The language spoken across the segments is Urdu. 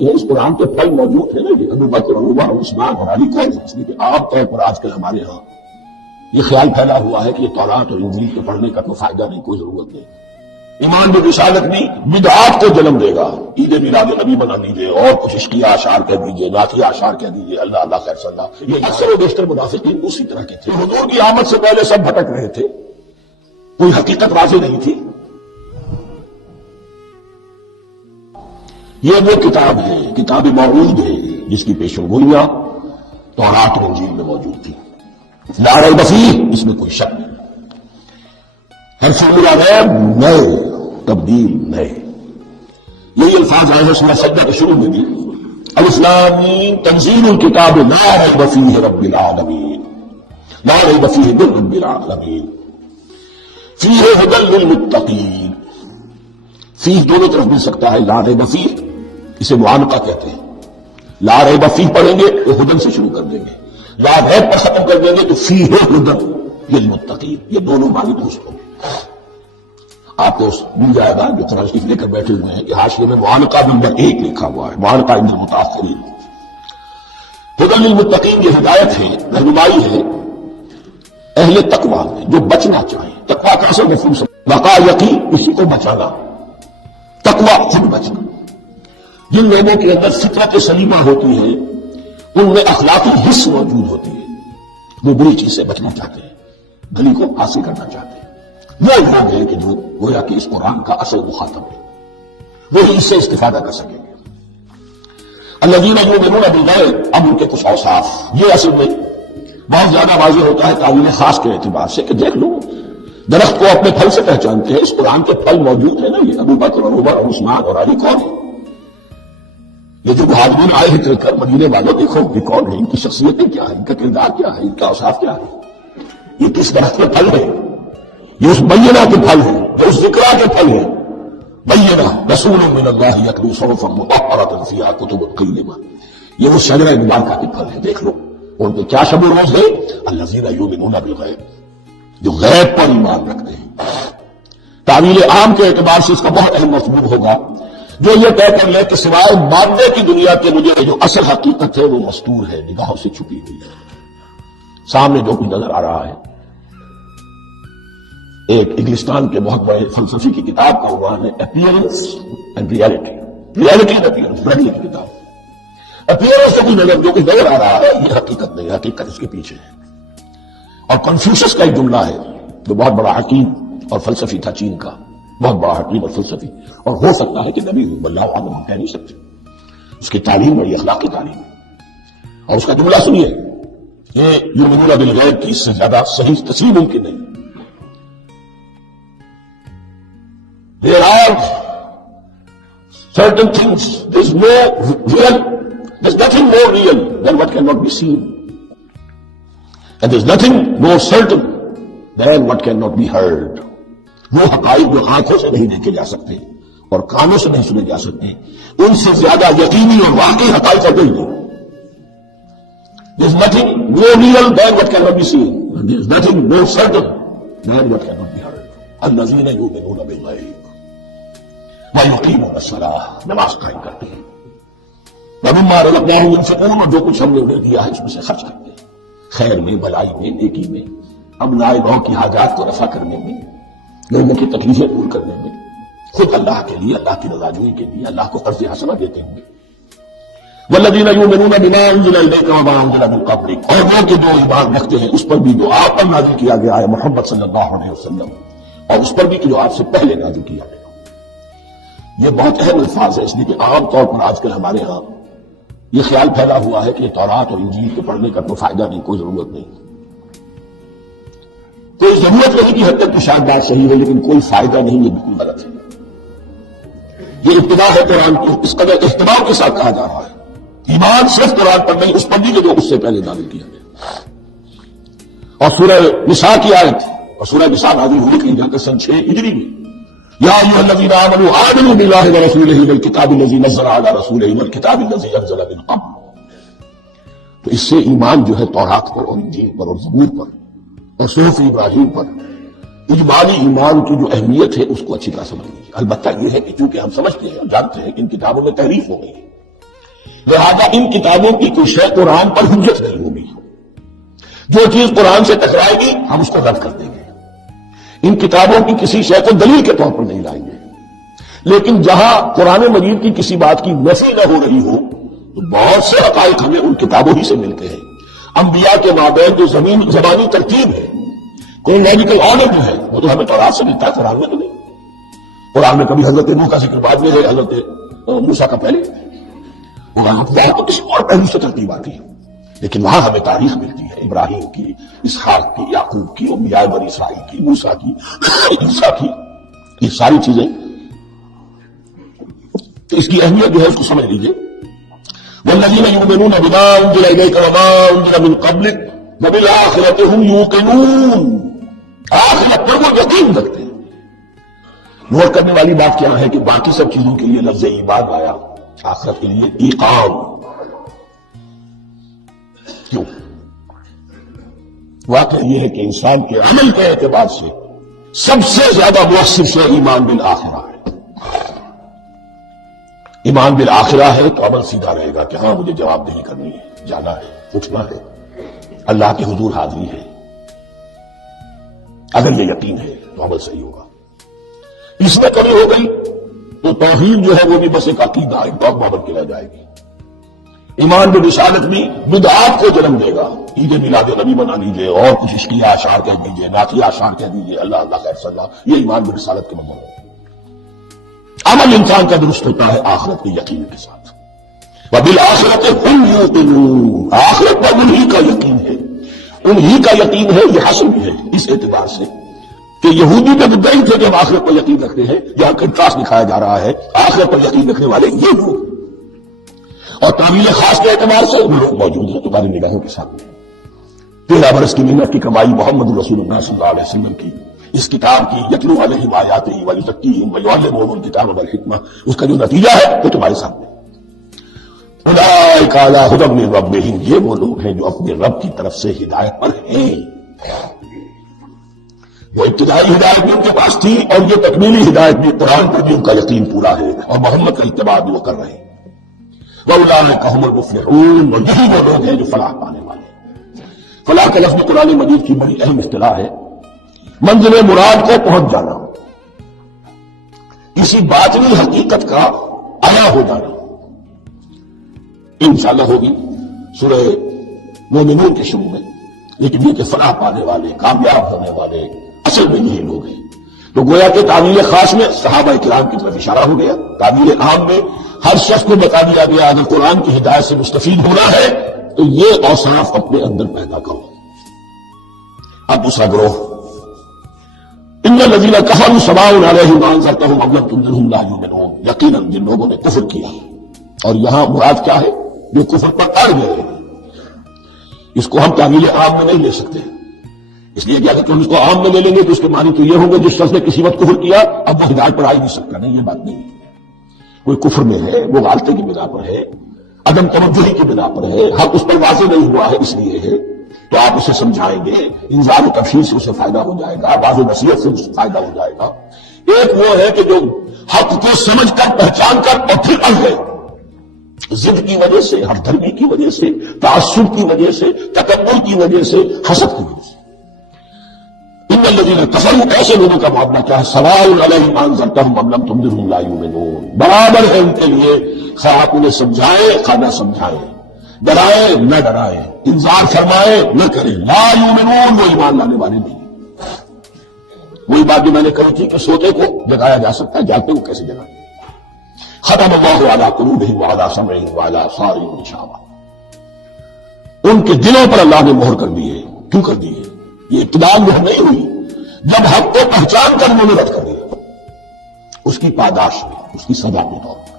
یہ اس قرآن کے پھل موجود ہے نا، یہ ابو بکر عمر عثمان اور علی کون ہے؟ اس لیے کہ عام طور پر آج کل ہمارے ہاں یہ خیال پھیلا ہوا ہے کہ یہ تورات اور انجیل کے پڑھنے کا کوئی فائدہ نہیں، کوئی ضرورت نہیں، ایمان بھی رسالت نہیں، بدعات کو جنم دے گا، عید میلاد نبی بنا دیجیے اور کچھ عشقیہ اشعار کہہ دیجیے، نعتیہ اشعار کہہ دیجیے، اللہ اللہ خیر صلی اللہ، یہ اکثر و بیشتر منافقین اسی طرح کے تھے۔ حضور کی آمد سے پہلے سب بھٹک رہے تھے، کوئی حقیقت واضح نہیں تھی۔ یہ وہ کتاب ہے، کتاب موعود ہے، جس کی پیشن گوئیاں تورات اور انجیل میں موجود تھی، لا ریب فیہ، اس میں کوئی شک نہیں، ہر فارمولا غیر نئے، تبدیل نئے۔ یہی الفاظ آئے ہیں سورہ سجدہ کے شروع میں بھی، الف لام میم تنزیل الکتاب لا ریب فیہ رب العالمین، لا ریب فیہ من رب العالمین، فیہ ھدی للمتقین۔ فیہ دونوں طرف مل سکتا ہے، لا ریب فیہ اسے معانقہ کہتے ہیں، لا ریب فیہ پڑھیں گے تو ہدن سے شروع کر دیں گے، لا ریب پر ختم کر دیں گے تو فیہ ھدی للمتقین، یہ دونوں معنی درست ہوں گے۔ آپ کو مل جائے گا جو قرآن شریف لے کر بیٹھے ہوئے ہیں کہ حاشیے میں معانقہ نمبر 1 لکھا ہوا ہے، معانقہ عند المتاخرین۔ ھدی للمتقین یہ ہدایت ہے، رہنمائی ہے اہل تقویٰ میں جو بچنا چاہیں۔ تقویٰ کا اصل مفہوم وقاء یقین، کسی کو بچانا، تقویٰ خود بچنا۔ جن لوگوں کے اندر فطرت سلیمہ ہوتی ہے، ان میں اخلاقی حس موجود ہوتی ہے، وہ بری چیز سے بچنا چاہتے ہیں، بھلی کو حاصل کرنا چاہتے ہیں، وہ لوگ ہیں کہ جو گویا کہ اس قرآن کا اصل مخاطب ہے، وہی اس سے استفادہ کر سکیں گے۔ الذین یؤمنون بالغیب، اب ان کے کچھ اوصاف یہ اصل میں بہت زیادہ واضح ہوتا ہے تعویل خاص کے اعتبار سے کہ دیکھ لو درخت کو اپنے پھل سے پہچانتے ہیں، اس قرآن کے پھل موجود ہیں نا، یہ ابو بکر اور عمر اور عثمان اور علی کون ہے؟ یہ جو مہاجرین آئے ہیں چل کر، مدینے والوں دیکھو یہ کون ہے، ان کی شخصیتیں کیا ہے، ان کا کردار کیا ہے، ان کا اوصاف کیا ہے، یہ کس درخت کے پھل ہے؟ یہ اس بینہ کے پھل ہیں، جو اس ذکرہ کے پھل ہیں۔ بینہ رسول من اللہ یتلو صحفا مطہرۃ فیہا کتب قیمہ، یہ وہ شجرہ مبارکہ کے پھل ہیں۔ دیکھ لو ان کے کیا شب و روز ہے، الذین یؤمنون بالغیب، جو غیب پر ایمان رکھتے ہیں۔ تعویل عام کے اعتبار سے اس کا بہت اہم مفہوم ہوگا، جو یہ طے کر لے کہ سوائے مادے کی دنیا کے مجھے جو اصل حقیقت ہے وہ مستور ہے، نگاہوں سے چھپی ہوئی ہے۔ سامنے جو کچھ نظر آ رہا ہے، ایک انگلستان کے بہت بڑے فلسفی کی کتاب کا عنوان ہے appearance and reality, reality and appearance, بڑی کتاب۔ اپیئرنس سے کچھ نظر جو کچھ نظر آ رہا ہے یہ حقیقت نہیں، حقیقت اس کے پیچھے ہے۔ اور کنفیوشس کا ایک جملہ ہے جو بہت بڑا حکیم اور فلسفی تھا، چین کا بہت بڑا حکیم اور فلسفی، اور ہو سکتا ہے کہ نبی ہو، واللہ اعلم، ہم کہہ نہیں سکتے۔ اس کی تعلیم بڑی اخلاقی تعلیم ہے، اور اس کا جملہ سنیے، یہ یؤمنون بالغیب کی اس سے زیادہ صحیح تصریح ممکن نہیں۔ There are certain things, there's nothing more real than what cannot be seen, and there's nothing more certain than what cannot be heard. وہ حقائق جو آنکھوں سے نہیں دیکھے جا سکتے اور کانوں سے نہیں سنے جا سکتے، ان سے زیادہ یقینی اور واقعی حقائق کا کوئی نہیں۔ There's nothing more real than what cannot be seen, and there's nothing more certain than what cannot be heard. الذین یؤمنون بالغیب وَيُقِيمُونَ الصَّلَاةَ، نماز قائم کرتے ہیں، وَمِمَّا رَزَقْنَاهُمْ يُنْفِقُونَ، اور جو کچھ ہم نے انہیں دیا ہے اس میں سے خرچ کرتے ہیں، خیر میں، بھلائی میں، نیکی میں، ابنائے گاؤں کی حاجات کو رفع کرنے میں، لوگوں کی تکلیفیں دور کرنے میں، خود اللہ کے لیے، اللہ کی رضاجوئی کے لیے، اللہ کو قرض حسنہ دیتے ہوں گے۔ وَالَّذِينَ يُؤْمِنُونَ بِمَا أُنزِلَ إِلَيْكَ وَمَا أُنزِلَ مِن قَبْلِكَ، اور وہ کہ جو ایمان رکھتے ہیں اس پر بھی جو آپ پر نازل کیا گیا ہے، محمد صلی اللہ علیہ وسلم، اور اس پر بھی کہ جو آپ سے پہلے نازل کیا گیا۔ یہ بہت اہم الفاظ ہے، اس لیے کہ عام طور پر آج کل ہمارے ہاں یہ خیال پھیلا ہوا ہے کہ یہ تورات اور انجیل کو پڑھنے کا کوئی فائدہ نہیں، کوئی ضرورت نہیں، کوئی ضرورت نہیں کی حد تک تو شاید بات صحیح ہے، لیکن کوئی فائدہ نہیں، یہ بالکل غلط ہے۔ یہ ابتدا ہے قرآن کو اس قدر اہتمام کے ساتھ کہا جا رہا ہے، ایمان صرف قرآن پر نہیں، اس پر بھی جو اس سے پہلے نازل کیا گیا۔ اور سورہ نساء کی آیت، اور سورہ نساء نازل ہوئی کہیں جا کر سن 6 ہجری میں، یا ایھا الذین آمنوا آمنوا باللہ ورسولہ والکتاب الذی نزل علی رسولہ والکتاب الذی انزل من قبل۔ تو اس سے ایمان جو ہے تورات پر اور انجیل پر اور زبور پر اور صحف ابراہیم پر اجمالی ایمان کی جو اہمیت ہے اس کو اچھی طرح سمجھ لیجیے۔ البتہ یہ ہے کہ چونکہ ہم سمجھتے ہیں اور جانتے ہیں کہ ان کتابوں میں تحریف ہو گئی ہے، لہذا ان کتابوں کی کوئی شے قرآن پر حجت نہیں ہوگی. جو چیز قرآن سے ٹکرائے گی ہم اس کو رد کر دیں گے. ان کتابوں کی کسی شے کو دلیل کے طور پر نہیں لائیں گے. لیکن جہاں قرآن مجید کی کسی بات کی نفی نہ ہو رہی ہو تو بہت سے حقائق ہمیں ان کتابوں ہی سے ملتے ہیں. انبیاء کے مابین جو زبانی ترتیب ہے، کرونالوجیکل آرڈر جو ہے، وہ تو ہمیں تورات سے ملتا ہے، قرآن میں تو نہیں. قرآن میں کبھی حضرت نوح کا ذکر بعد میں ہے، حضرت موسیٰ کا پہلے. وہاں تو کسی اور پہلو سے ترتیب آتی ہے، لیکن وہاں ہمیں تاریخ ملتی ہے ابراہیم کی، اسحاق کی، یعقوب کی، انبیاء بنی اسرائیل کی، موسیٰ کی، عیسیٰ کی. یہ ساری چیزیں تو اس کی اہمیت جو ہے اس کو سمجھ لیجیے. والذین یؤمنون بما انزل الیک وما انزل من قبلک وبالآخرۃ هم یوقنون. آخرت پر وہ یقین رکھتے ہیں. نوٹ کرنے والی بات کیا ہے کہ باقی سب چیزوں کے لیے لفظ ایمان آیا، آخرت کے لیے ایقان. کیوں؟ واقعہ یہ ہے کہ انسان کے عمل کے اعتبار سے سب سے زیادہ مؤثر شے ایمان بالآخرہ ہے. ایمان بالآخرہ ہے تو عمل سیدھا رہے گا کہ ہاں مجھے جواب دہی کرنی ہے، جانا ہے، اٹھنا ہے، اللہ کے حضور حاضری ہے. اگر یہ یقین ہے تو عمل صحیح ہوگا. اس میں کمی ہو گئی تو توحید جو ہے وہ بھی بس ایک عقیدہ، ایک ڈوگما بن کے رہ جائے گی. ایمان برسالت بھی بدعات کو جنم دے گا. عید میلاد نبی بنا لیجیے اور کچھ عشقیہ اشعار کہہ دیجیے، نعتیہ اشعار کہہ دیجیے، اللہ اللہ خیر صلی اللہ، یہ ایمان برسالت کے مطلب ہے. عمل انسان کا درست ہوتا ہے آخرت کے یقین کے ساتھ. وبالآخرۃ هم یوقنون. آخرت پر انہی کا یقین ہے، انہی کا یقین ہے. یہ حاصل بھی ہے اس اعتبار سے کہ یہودی تو مدعی تھے کہ ہم آخرت پر یقین رکھتے ہیں. یہاں کنٹراسٹ دکھایا جا رہا ہے، آخرت پر یقین رکھنے والے یہ لوگ، اور تعمیل خاص کے اعتبار سے وہ لوگ موجود ہیں تمہاری نگاہوں کے سامنے. 13 برس کی محنت کی کمائی محمد رسول اللہ صلی اللہ علیہ وسلم کی، اس کتاب کی یتلو علیہم آیاتہ ویزکیہم ویعلمہم الکتاب والحکمہ، اس کا جو نتیجہ ہے وہ تمہارے سامنے. اولئک علی ھدی من ربہم. یہ وہ لوگ ہیں جو اپنے رب کی طرف سے ہدایت پر ہیں. وہ ابتدائی ہدایت بھی ان کے پاس تھی اور یہ تکمیلی ہدایت بھی قرآن پر بھی ان کا یقین پورا ہے اور محمد کا اتباع بھی وہ کر رہے ہیں. وَأُولَٰئِكَ هُمُ الْمُفْلِحُونَ. اور یہی وہ لوگ ہیں جو فلاح پانے والے. فلاح کا لفظ قرآن مجید کی بڑی اہم اصطلاح ہے. منزل مراد کو پہنچ جانا، کسی باطنی حقیقت کا آیا ہو جانا. انشاءاللہ ہوگی سورہ مومنون کے شروع میں. لیکن یہ کہ فلاح پانے والے، کامیاب ہونے والے اصل میں یہی لوگ ہیں. تو گویا کہ تعمیل خاص میں صحابہ کرام کی طرف اشارہ ہو گیا. تعمیل عام میں ہر شخص کو بتا دیا گیا اگر قرآن کی ہدایت سے مستفید ہونا ہے تو یہ اوصاف اپنے اندر پیدا کرو. اب دوسرا گروہ، ان الذین کفروا سواء علیہم انذرتہم ام لم تنذرہم لا یؤمنون. یقیناً جن لوگوں نے کفر کیا، اور یہاں مراد کیا ہے؟ جو کفر پر اڑ گئے ہیں. اس کو ہم تعمیل عام میں نہیں لے سکتے، اس لیے کہ اگر ہم اس کو عام میں لے لیں گے تو اس کے معنی تو یہ ہوں گے جس شخص نے کسی وقت کفر کیا اب وہ ہدایت پر آ ہی نہیں سکتا. نہیں، یہ بات نہیں. کوئی کفر میں ہے، وہ غلطی کی بنا پر ہے، عدم توجہی کی بنا پر ہے، حق اس پر واضح نہیں ہوا ہے اس لیے ہے، تو آپ اسے سمجھائیں گے، انذار و تبشیر سے اسے فائدہ ہو جائے گا، بعض نصیحت سے اسے فائدہ ہو جائے گا. ایک وہ ہے کہ جو حق کو سمجھ کر، پہچان کر اور پھر اڑ گئے، ضد کی وجہ سے، ہم دھرمی کی وجہ سے، تعصب کی وجہ سے، تکبر کی وجہ سے، حسد کی وجہ سے. ان الذین کفروا، ایسے لوگوں کا معاملہ کیا ہے؟ سواء علیہم انذرتہم ام لم تنذرہم لا یؤمنون. برابر ہے ان کے لیے، خواہ آپ انہیں سمجھائیں خواہ نہ سمجھائیں، ڈرائے نہ ڈرائے، انذار فرمائے نہ کریں، لا یؤمنون، وہ ایمان لانے والے نہیں. وہی بات جو میں نے کہی تھی کہ سوتے کو جگایا جا سکتا ہے، جاگتے کو کیسے جگائیں؟ ختم اللہ علی قلوبہم وعلی سمعہم وعلی ابصارہم غشاوہ. ان کے دلوں پر اللہ نے مہر کر دی ہے. کیوں کر دی ہے؟ یہ ابتداء میں نہیں ہوئی، جب حق کو پہچان کر انہوں نے رد کر دیا، اس کی پاداش میں، اس کی سزا کے طور پر.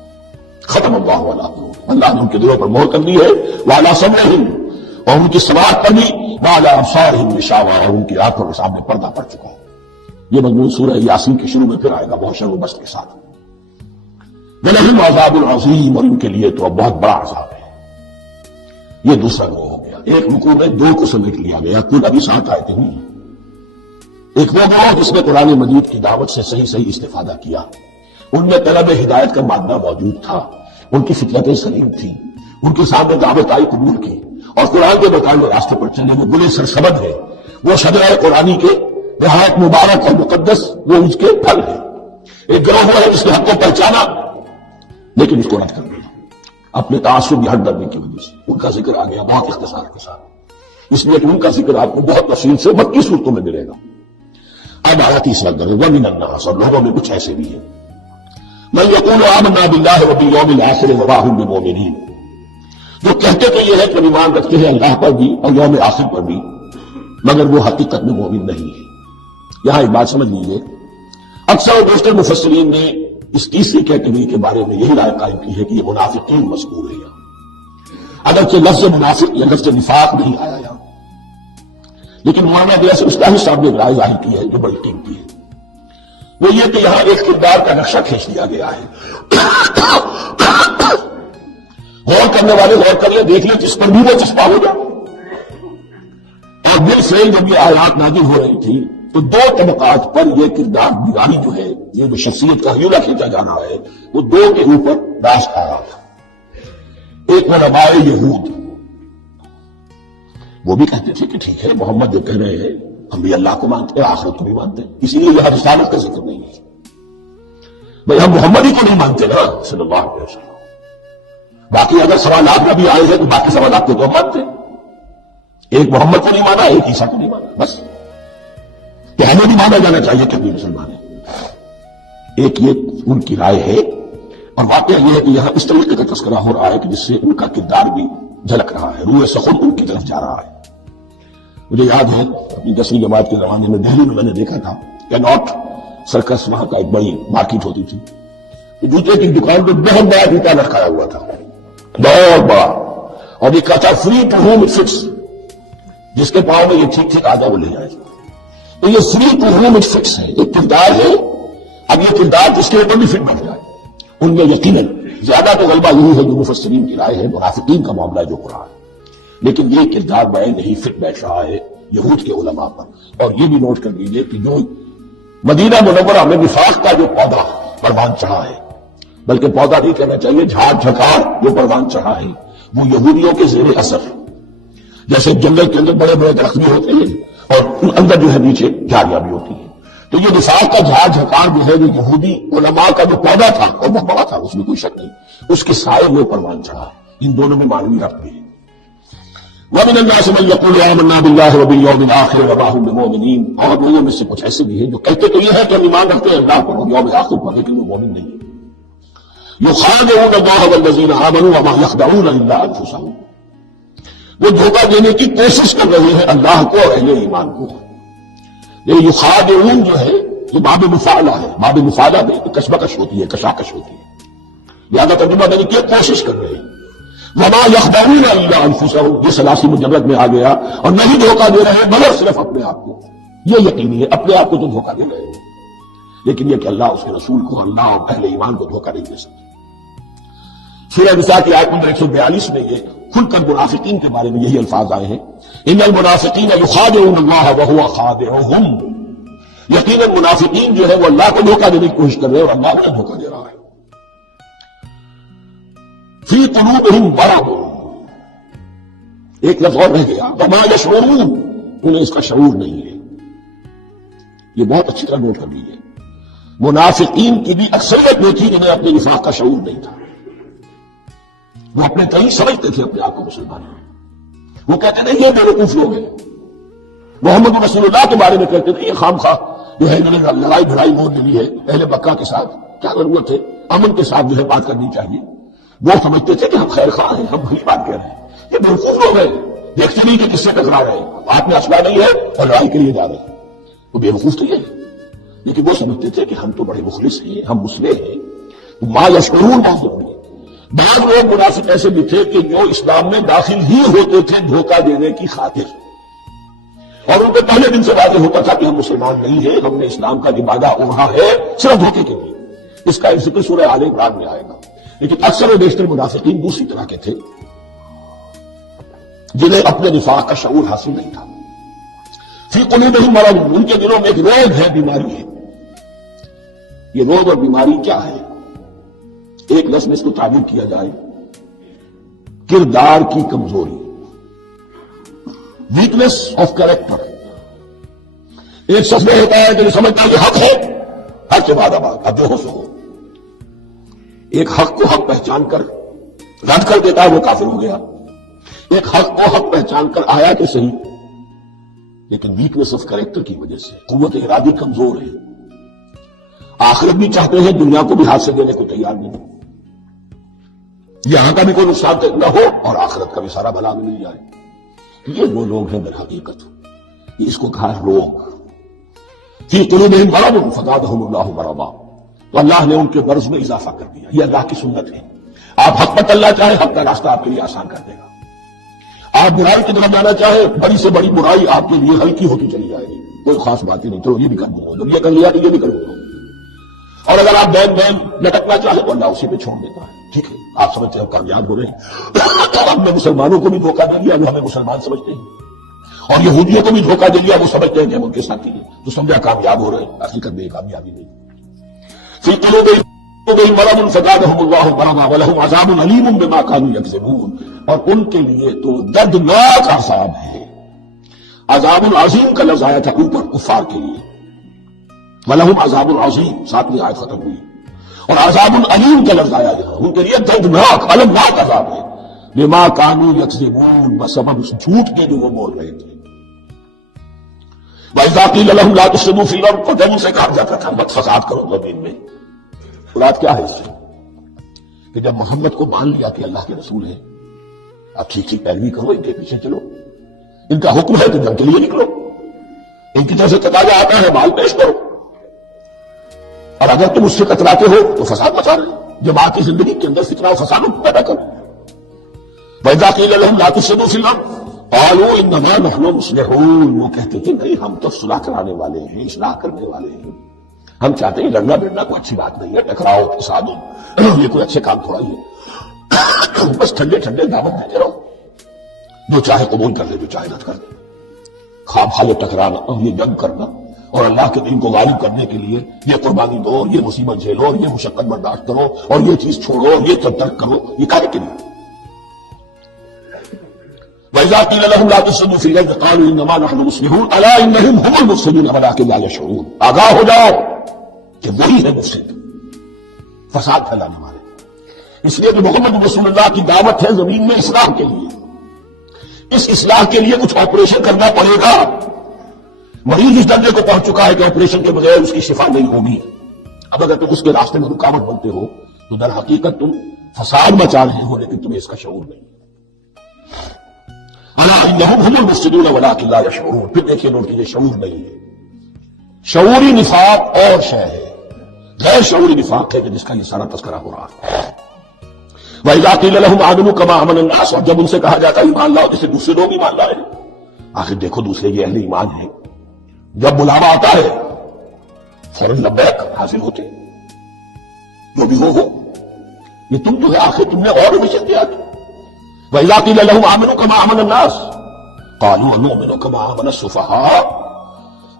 ختم اللہ علی قلوبہم، اللہ نے ان کے دلوں پر مہر کر دی ہے، وعلی سمعہم، اور ان کی سماعت پر بھی، وعلی ابصارہم غشاوہ، اور ان کی آنکھوں کے سامنے پردہ پڑ چکا ہے. یہ مضمون سورہ یاسین کے شروع میں پھر آئے گا بہت شر و بست کے ساتھ. وَلَهُمْ عَذَابٌ عَظِیمٌ، اور ان کے لیے تو اب بہت بڑا عذاب ہے. یہ دوسرا گروہ ہو گیا. ایک رکوع میں دو کو سمیٹ لیا گیا، کل ابھی 7 آیتیں ہوئی. ایک وہ گروہ جس نے قرآن مجید کی دعوت سے صحیح استفادہ کیا، ان میں طلب ہدایت کا مادہ موجود تھا، ان کی فطرتیں سلیم تھی، ان کے سامنے دعوت آئی، قبول کی، اور قرآن کے بتائے ہوئے راستے پر چلے، وہ بلے سرسبد ہے، وہ شجرہ قرآنی کے نہایت مبارک اور مقدس وہ اس کے پھل ہے۔ ایک گروہ ہے جس کے حق کو پہچانا لیکن اس کو رد کر دیا اپنے تعصب یا حد درمی کی وجہ سے۔ ان کا ذکر آ گیا بہت اختصار کے ساتھ، اس لیے کہ ان کا ذکر آپ کو بہت تفصیل سے 32 صورتوں میں ملے گا۔ اب آیا تیسرا درجہ، وَمِنَ النَّاسِ، اور لوگوں میں کچھ ایسے بھی ہیں، مَن يَقُولُ آمَنَّا بِاللَّهِ وَبِالْيَوْمِ الْآخِرِ وَمَا هُم بِمُؤْمِنِينَ، جو کہتے کہ یہ ہے کہ ایمان رکھتے ہیں اللہ پر بھی اور یوم آخر پر بھی، مگر وہ حقیقت میں مومن نہیں ہے۔ یہاں ایک بات سمجھ لیجیے، اکثر بیشتر مفسرین نے اس تیسری کیٹیگری کے بارے میں یہی رائے قائم کی ہے کہ یہ منافقین مذکور ہے یہاں، اگرچہ لفظ منافق یا لفظ نفاق نہیں آیا یہاں، لیکن مولانا عبداللہ اصلاحی صاحب نے ایک رائے ظاہر کی ہے جو بڑی قیمتی ہے، وہ یہ کہ یہاں ایک کردار کا نقشہ کھینچ دیا گیا ہے۔ غور کرنے والے غور کر لیں، دیکھ لیں جس پر بھی وہ چسپا ہو جائے۔ اور بالفعل جب یہ آیات نازل ہو رہی تھی تو دو طبقات پر یہ کردار نگاری جو ہے، یہ جو شخصیت کا ہیولا کھینچا جانا ہے، وہ دو کے اوپر راست آ رہا تھا۔ ایک علماء یہود، وہ بھی کہتے تھے کہ ٹھیک ہے محمد جو کہہ رہے ہیں ہم بھی اللہ کو مانتے ہیں، آخرت کو بھی مانتے ہیں، اسی لیے یہاں رسالت کا ذکر نہیں ہے۔ بھئی ہم محمد ہی کو نہیں مانتے نا صلی اللہ علیہ وسلم، باقی اگر سوالات نبی آئے ہیں تو باقی سوالات کو تو ہم مانتے ہیں۔ ایک محمد کو نہیں مانا، ایک عیسیٰ کو نہیں مانا، بس کہ ہمیں بھی مانا جانا چاہیے کہ بھی مسلمان ہیں۔ ایک یہ ان کی رائے ہے، اور واقعہ یہ ہے کہ یہاں اس طریقے کا تذکرہ ہو رہا ہے کہ جس سے ان کا کردار بھی جھلک رہا ہے، روح سخن ان کی طرف جا رہا ہے۔ مجھے یاد ہے اپنی 10ویں جماعت کے زمانے میں دہلی میں میں نے دیکھا تھا کہ نارتھ سرکس وہاں کا ایک بڑی مارکیٹ ہوتی تھی، جوتے کی دکان پہ بہت بڑا جوتا لٹکایا ہوا تھا، بہت بڑا، اور یہ کہا تھا free to home it fits, جس کے پاؤں میں یہ ٹھیک ٹھیک آجا وہ لے جائے۔ تو یہ free to home it fits ہے، ایک کردار ہے، اب یہ کردار جس کے اوپر بھی فٹ بیٹھ جائے۔ ان میں یقیناً زیادہ تو غلبہ یہی ہے جو مفسرین کی رائے ہے، منافقین کا معاملہ جو قرآن، لیکن یہ کردار بین نہیں فٹ بیٹھ رہا ہے یہود کے علماء پر۔ اور یہ بھی نوٹ کر لیجیے کہ جو مدینہ منورہ میں نفاق کا جو پودا پروان چڑھا ہے، بلکہ پودا نہیں کہنا چاہیے، جھاڑ جھکار جو پروان چڑھا ہے، وہ یہودیوں کے زیر اثر، جیسے جنگل کے اندر بڑے بڑے درخت بھی ہوتے ہیں اور اندر جو ہے نیچے جھاڑیاں بھی ہوتی ہیں، تو یہ نفاق کا جھاڑ جھکار جو ہے جو یہودی علماء کا جو پودا تھا اور وہ بڑا تھا، اس میں کوئی شک نہیں، اس کے سائے میں پروان چڑھا۔ ان دونوں میں معنوی ربط بھی ہے۔ وَمِنَ النَّاسِ مَن يَقُولُ آمَنَّا بِاللَّهِ وَبِالْيَوْمِ الْآخِرِ وَمَا هُم بِمُؤْمِنِينَ، اور لوگوں میں سے کچھ ایسے بھی ہیں جو کہتے تو یہ ہے کہ ہم ایمان رکھتے ہیں اللہ پر اور یوم آخر پر، لیکن وہ مومن نہیں ہے۔ يُخَادِعُونَ اللَّهَ وَالَّذِينَ آمَنُوا وَمَا يَخْدَعُونَ إِلَّا أَنفُسَهُمْ، وہ دھوکہ دینے کی کوشش کر رہے ہیں اللہ کو اور اہل ایمان کو۔ یہ یخادعون جو ہے یہ باب مفاعلہ ہے، باب مفاعلہ میں کشمکش ہوتی ہے، کشاکش ہوتی ہے، لہذا ترجمہ دینے کی کوشش کر رہے ہیں۔ وما يخدعون الا انفسهم، یہ ثلاثی مجرد میں آ گیا، اور نہیں دھوکہ دے رہے مگر صرف اپنے آپ کو۔ یہ یقینی ہے اپنے آپ کو تو دھوکہ دے رہے ہیں، لیکن یہ کہ اللہ اس کے رسول کو، اللہ اور اہل ایمان کو دھوکہ نہیں دے سکتے۔ سورہ نساء کی آیت نمبر 142 میں یہ کھل کر منافقین کے بارے میں یہی الفاظ آئے ہیں، ان المنافقین یخادعون اللہ وهو خادعهم، یقیناً منافقین جو ہے وہ اللہ کو دھوکہ دینے کی کوشش کر رہے ہیں اور اللہ انہیں دھوکہ دے رہا ہے۔ فی قلوبہم مرض، ایک لفظ اور رہ گیا، وما یشعرون، انہیں اس کا شعور نہیں ہے۔ یہ بہت اچھی طرح نوٹ کر لیجیے، منافقین کی بھی اکثریت میں تھی جنہیں اپنے نفاق کا شعور نہیں تھا، وہ اپنے تئیں سمجھتے تھے اپنے آپ کو مسلمان، وہ کہتے تھے یہ بیوقوف لوگ ہیں، محمد رسول اللہ کے بارے میں کہتے تھے یہ خام خواہ جو ہے انہوں نے لڑائی بھڑائی مول لی ہے اہل مکہ کے ساتھ، کیا ضرورت ہے، امن کے ساتھ جو ہے بات کرنی چاہیے۔ وہ سمجھتے تھے کہ ہم خیر خواہ ہیں، ہم وہی بات کہہ رہے ہیں، یہ بیوقوف لوگ ہیں، دیکھتے نہیں کہ کس سے ٹکرا رہے ہیں، ہاتھ میں اسلحہ نہیں ہے اور لڑائی کے لیے جا رہے ہیں، وہ بیوقوف تو یہ ہے، لیکن وہ سمجھتے تھے کہ ہم تو بڑے مخلص ہیں، ہم مسلح ہیں۔ ما یشعرون بات ضروری ہے۔ بعض لوگ منافق ایسے بھی تھے کہ جو اسلام میں داخل ہی ہوتے تھے دھوکہ دینے کی خاطر، اور ان کو پہلے دن سے واضح ہوتا تھا کہ ہم مسلمان نہیں ہیں، ہم نے اسلام کا لبادہ اوڑھا ہے صرف دھوکے کے لیے۔ اس کا ذکر سورہ آل عمران میں آئے گا، لیکن اکثر و بیشتر منافقین دوسری طرح کے تھے جنہیں اپنے نفاق کا شعور حاصل نہیں تھا۔ فی قلوبہم مرض، ان کے دلوں میں ایک روگ ہے، بیماری ہے۔ یہ روگ اور بیماری کیا ہے؟ ایک لفظ میں اس کو تعبیر کیا جائے کردار کی کمزوری، ویکنیس آف کیریکٹر. ایک شخص میں ہوتا ہے جو سمجھتا ہے کہ حق ہے، حق کے بعد اب جو ہو سو ہو. ایک حق کو حق پہچان کر رد کر دیتا ہے، وہ کافر ہو گیا. ایک حق کو حق پہچان کر آیا تو صحیح، لیکن ویکنیس آف کیریکٹر کی وجہ سے قوت ارادی کمزور ہے. آخرت بھی چاہتے ہیں، دنیا کو بھی ہاتھ سے دینے کو تیار نہیں. یہاں کا بھی کوئی نقصان نہ ہو اور آخرت کا بھی سارا بھلا میں مل جائے. یہ وہ لوگ ہیں در حقیقت، اس کو کہا روگ. فی قلوبہم مرض فزادہم اللہ مرضا، تو اللہ نے ان کے مرض میں اضافہ کر دیا. یہ اللہ کی سنت ہے. آپ حق پر چلنا چاہیں، حق کا راستہ آپ کے لیے آسان کر دے گا. آپ برائی کی طرف جانا چاہیں، بڑی سے بڑی برائی آپ کے لیے ہلکی ہوتی چلی جائے گی. کوئی خاص بات ہی نہیں، چلو یہ بھی کر دوں گا، یہ کر لیا تو یہ بھی کر دوں گا. اور اگر آپ بین بین لٹکنا چاہیں تو اللہ اسی پہ چھوڑ دیتا ہے. ٹھیک ہے، آپ سمجھتے ہیں کامیاب ہو رہے ہیں. ہم نے مسلمانوں کو بھی دھوکہ دے دیا جو ہمیں مسلمان سمجھتے ہیں، اور یہودیوں کو بھی دھوکہ دے دیا، وہ سمجھتے ہیں کہ ہم ان کے ساتھ ہی ہیں، تو سمجھا کامیاب ہو رہے ہیں. حقیقت میں کامیابی نہیں. فی قلوبہم مرض فزادہم اللہ مرضا ولہم عذاب علیم بما کانوا یکذبون، اور ان کے لیے تو دردناک عذاب ہے. عذاب العظیم کا لفظ آیا تھا اوپر کفار کے لیے، وَلَهُمْ عَذَابٌ عَظِيمٌ، ساتویں آیت ختم ہوئی. اور عذاب العلیم کا لفظ آیا ہے، ان کے لیے دردناک المناک عذاب ہے. بما كانوا يكذبون، بسبب اس جھوٹ کے جو وہ بول رہے تھے. وَإِذَا قِيلَ لَهُمْ لَا تُفْسِدُوا فِي الْأَرْضِ، اور جب ان سے کہا جاتا تھا مت فساد کرو زمین میں. مراد کیا ہے اس سے؟ کہ جب محمد کو مان لیا کہ اللہ کے رسول ہیں، اب ٹھیک ٹھیک پیروی کرو، ان کے پیچھے چلو، ان کا حکم ہے تو جنگ کے لیے نکلو، ان کی طرف سے تقاضا آتا ہے مال پیش کرو، اور اگر تم اس سے کتراتے ہو تو فساد مچا رہے، جماعتی زندگی کے اندر فتنہ و فساد پیدا کرو. وَإِذَا قِيلَ لَهُمْ لَا تُفْسِدُوا فِي الْأَرْضِ قَالُوا إِنَّمَا نَحْنُ مُصْلِحُونَ، وہ کہتے تھے نہیں ہم تو صلح کرانے والے ہیں، اصلاح کرنے والے ہیں. ہم چاہتے ہیں لڑنا بڑنا کوئی اچھی بات نہیں ہے، ٹکراؤ فساد ہو، یہ کوئی اچھے کام تھوڑا ہی ہے. بس ٹھنڈے ٹھنڈے دعوت دیتے رہو، جو چاہے قبول کر لے، جو چاہے رد کر دے. خواب حال ٹکرانا اور یہ جنگ کرنا اور اللہ کے دین کو غالب کرنے کے لیے یہ قربانی دو، اور یہ مصیبت جھیلو، اور یہ مشقت برداشت کرو، اور یہ چیز چھوڑو، اور یہ ترک کرو، یہ کاہے کے لیے؟ وَإِذَا قِيلَ لَهُمْ لَا تُفْسِدُوا فِي الْأَرْضِ قَالُوا إِنَّمَا نَحْنُ مُصْلِحُونَ أَلَا إِنَّهُمْ هُمُ الْمُفْسِدُونَ وَلَٰكِن لَا يَشْعُرُونَ، آگاہ ہو جاؤ کہ وہی ہے مفسد، فساد پھیلانے والے. اس لیے کہ محمد رسول اللہ کی دعوت ہے زمین میں اصلاح کے لیے. اس اصلاح کے لیے کچھ آپریشن کرنا پڑے گا. مریض اس درجے کو پہنچ چکا ہے کہ آپریشن کے بغیر اس کی شفا نہیں ہوگی. اب اگر تم اس کے راستے میں رکاوٹ بنتے ہو تو در حقیقت تم فساد مچا رہے ہو، لیکن تمہیں اس کا شعور نہیں. الا انہم هم المفسدون ولکن لا یشعرون. پھر دیکھیے نوٹ کیجیے، شعور نہیں ہے. شعوری نفاق اور شے ہے، غیر شعوری نفاق ہے کہ جس کا یہ سارا تذکرہ ہو رہا ہے. وَإِذَا قِيلَ لَهُمْ آمِنُوا كَمَا آمَنَ النَّاسُ، اور جب ان سے کہا جاتا ہے ایمان لاؤ جیسے دوسرے لوگ ایمان لائے ہیں. آخر دیکھو دوسرے یہ اہل ایمان ہیں، جب بلاوا آتا ہے فوراً لبیک حاصل ہوتے، جو بھی ہو. یہ تم تو ہے، آخر تم نے اور مشن دیا. وَإِذَا قِيلَ لَهُمْ آمِنُوا كَمَا آمَنَ النَّاسُ قَالُوا أَنُؤْمِنُ كَمَا آمَنَ السُّفَهَاءُ،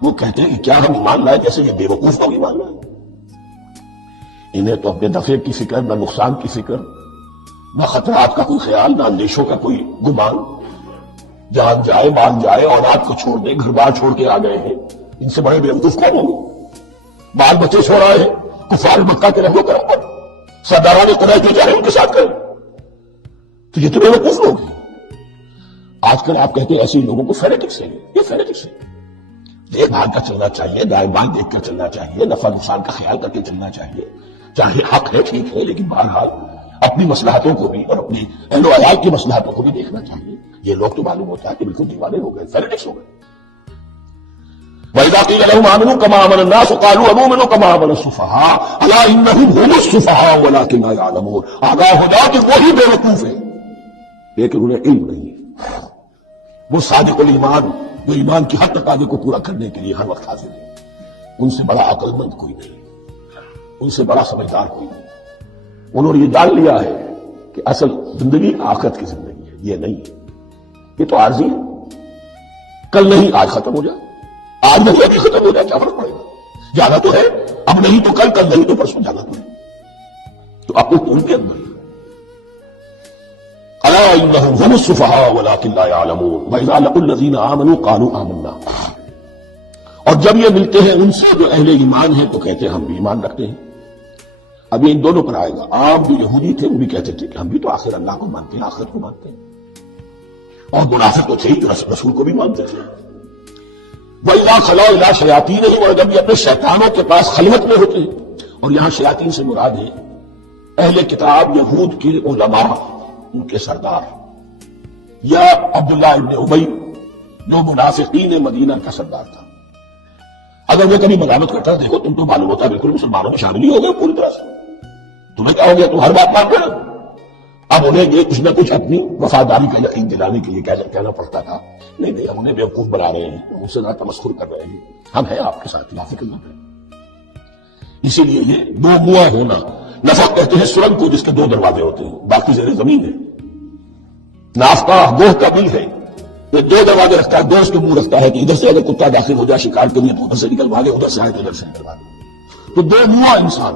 وہ کہتے ہیں کہ کیا ہم ایمان لائے جیسے یہ بے وقوف لوگ ایمان لائے. انہیں تو اپنے دفع کی فکر، نہ نقصان کی فکر، نہ خطرات کا کوئی خیال، نہ اندیشوں کا کوئی گمان. جان جائے مان جائے، اولاد کو چھوڑ دے، گھر بار چھوڑ کے آ گئے ہیں. ان سے بڑے بے وقوف کون ہوں گے؟ بال بچے چھوڑ آئے ہیں، کفار مکہ کے رہو کرم پر، سرداران قریش جو چاہے ان کے ساتھ کریں. تو یہ تو بے وقوف لوگ ہیں. آج کل آپ کہتے ہیں ایسے لوگوں کو فینیٹکس ہیں. یہ فینیٹکس ہے. دیکھ بھال کر چلنا چاہیے، دائیں بائیں دیکھ کر چلنا چاہیے، نفع نقصان کا خیال کر کے چلنا چاہیے. چاہے حق ہے ٹھیک ہے، لیکن بہرحال اپنی مصلحتوں کو بھی اور اپنی اہل و عیال کی مصلحتوں کو بھی دیکھنا چاہیے. یہ لوگ تو معلوم ہوتا ہے کہ بالکل دیوانے ہو گئے، فینیٹکس ہو گئے. وَإِذَا قِيلَ لَهُمْ آمِنُوا كَمَا آمَنَ النَّاسُ قَالُوا أَنُؤْمِنُ كَمَا آمَنَ السُّفَهَاءُ أَلَا إِنَّهُمْ هُمُ السُّفَهَاءُ وَلَٰكِن لَا يَعْلَمُونَ. آگاہ ہو جاؤ کہ وہی بے وقوف ہے، لیکن انہیں علم نہیں ہے. وہ صادق الایمان جو ایمان کی ہر تقاضے کو پورا کرنے کے لیے ہر وقت حاضر ہے. ان سے بڑا عقل مند کوئی نہیں، ان سے بڑا سمجھدار کوئی نہیں. انہوں نے یہ جان لیا ہے کہ اصل زندگی آخرت کی زندگی ہے، یہ نہیں ہے. یہ تو عارضی ہے، کل نہیں آج ختم ہو جائے، آج نہیں ابھی ختم ہو جائے، کیا فرق پڑے گا؟ جانا تو ہے، اب نہیں تو کل، کل نہیں تو پرسوں جانا تو ہے. تو آپ کو ان کے اندر الا انهم هم السفهاء ولكن لا يعلمون واذا لقوا الذين امنوا قالوا آمنا. اور جب یہ ملتے ہیں ان سے جو اہل ایمان ہیں تو کہتے ہیں ہم بھی ایمان رکھتے ہیں. اب یہ ان دونوں پر آئے گا. عام جو یہودی تھے وہ بھی کہتے تھے کہ ہم بھی تو آخر اللہ کو مانتے ہیں, آخرت کو مانتے ہیں, اور منافق تو تھے ہی جو رسول کو بھی مانتے تھے. وَإِذَا خَلَوْا إِلَىٰ شَيَاطِينِهِمْ, اور جب یہ اپنے شیطانوں کے پاس خلوت میں ہوتے ہیں, اور یہاں شیاطین سے مراد ہے اہل کتاب یہود کے علماء, ان کے سردار, یا عبداللہ ابن ابی جو منافقین مدینہ کا سردار تھا. اگر وہ کبھی ملامت کرتا دیکھو تم تو معلوم ہوتا بالکل مسلمانوں میں شامل ہی ہو گئے پوری طرح سے, تمہیں کیا ہو گیا, تم ہر بات مانتے ہو. اب انہیں یہ کچھ نہ کچھ اپنی وفاداری کا یقین دلانے کے لیے کہنا پڑتا تھا, نہیں ہم انہیں بیوقوف بنا رہے ہیں, ان سے ذرا تمسخر کر رہے ہیں, ہم ہیں آپ کے ساتھ, فکر نہ کریں. اسی لیے یہ دو منہ ہونا, نفق کہتے ہیں سرنگ کو جس کے دو دروازے ہوتے ہیں, باقی زیر زمین ہے. نافقہ گوہ کا بل ہے, یہ دو دروازے رکھتا ہے, دو اس کے منہ رکھتا ہے کہ ادھر سے اگر کتا داخل ہو جائے شکار کے لیے تو ادھر سے نکل بھاگے, ادھر سے آئے تو ادھر سے نکل بھاگے. تو دو منہ انسان,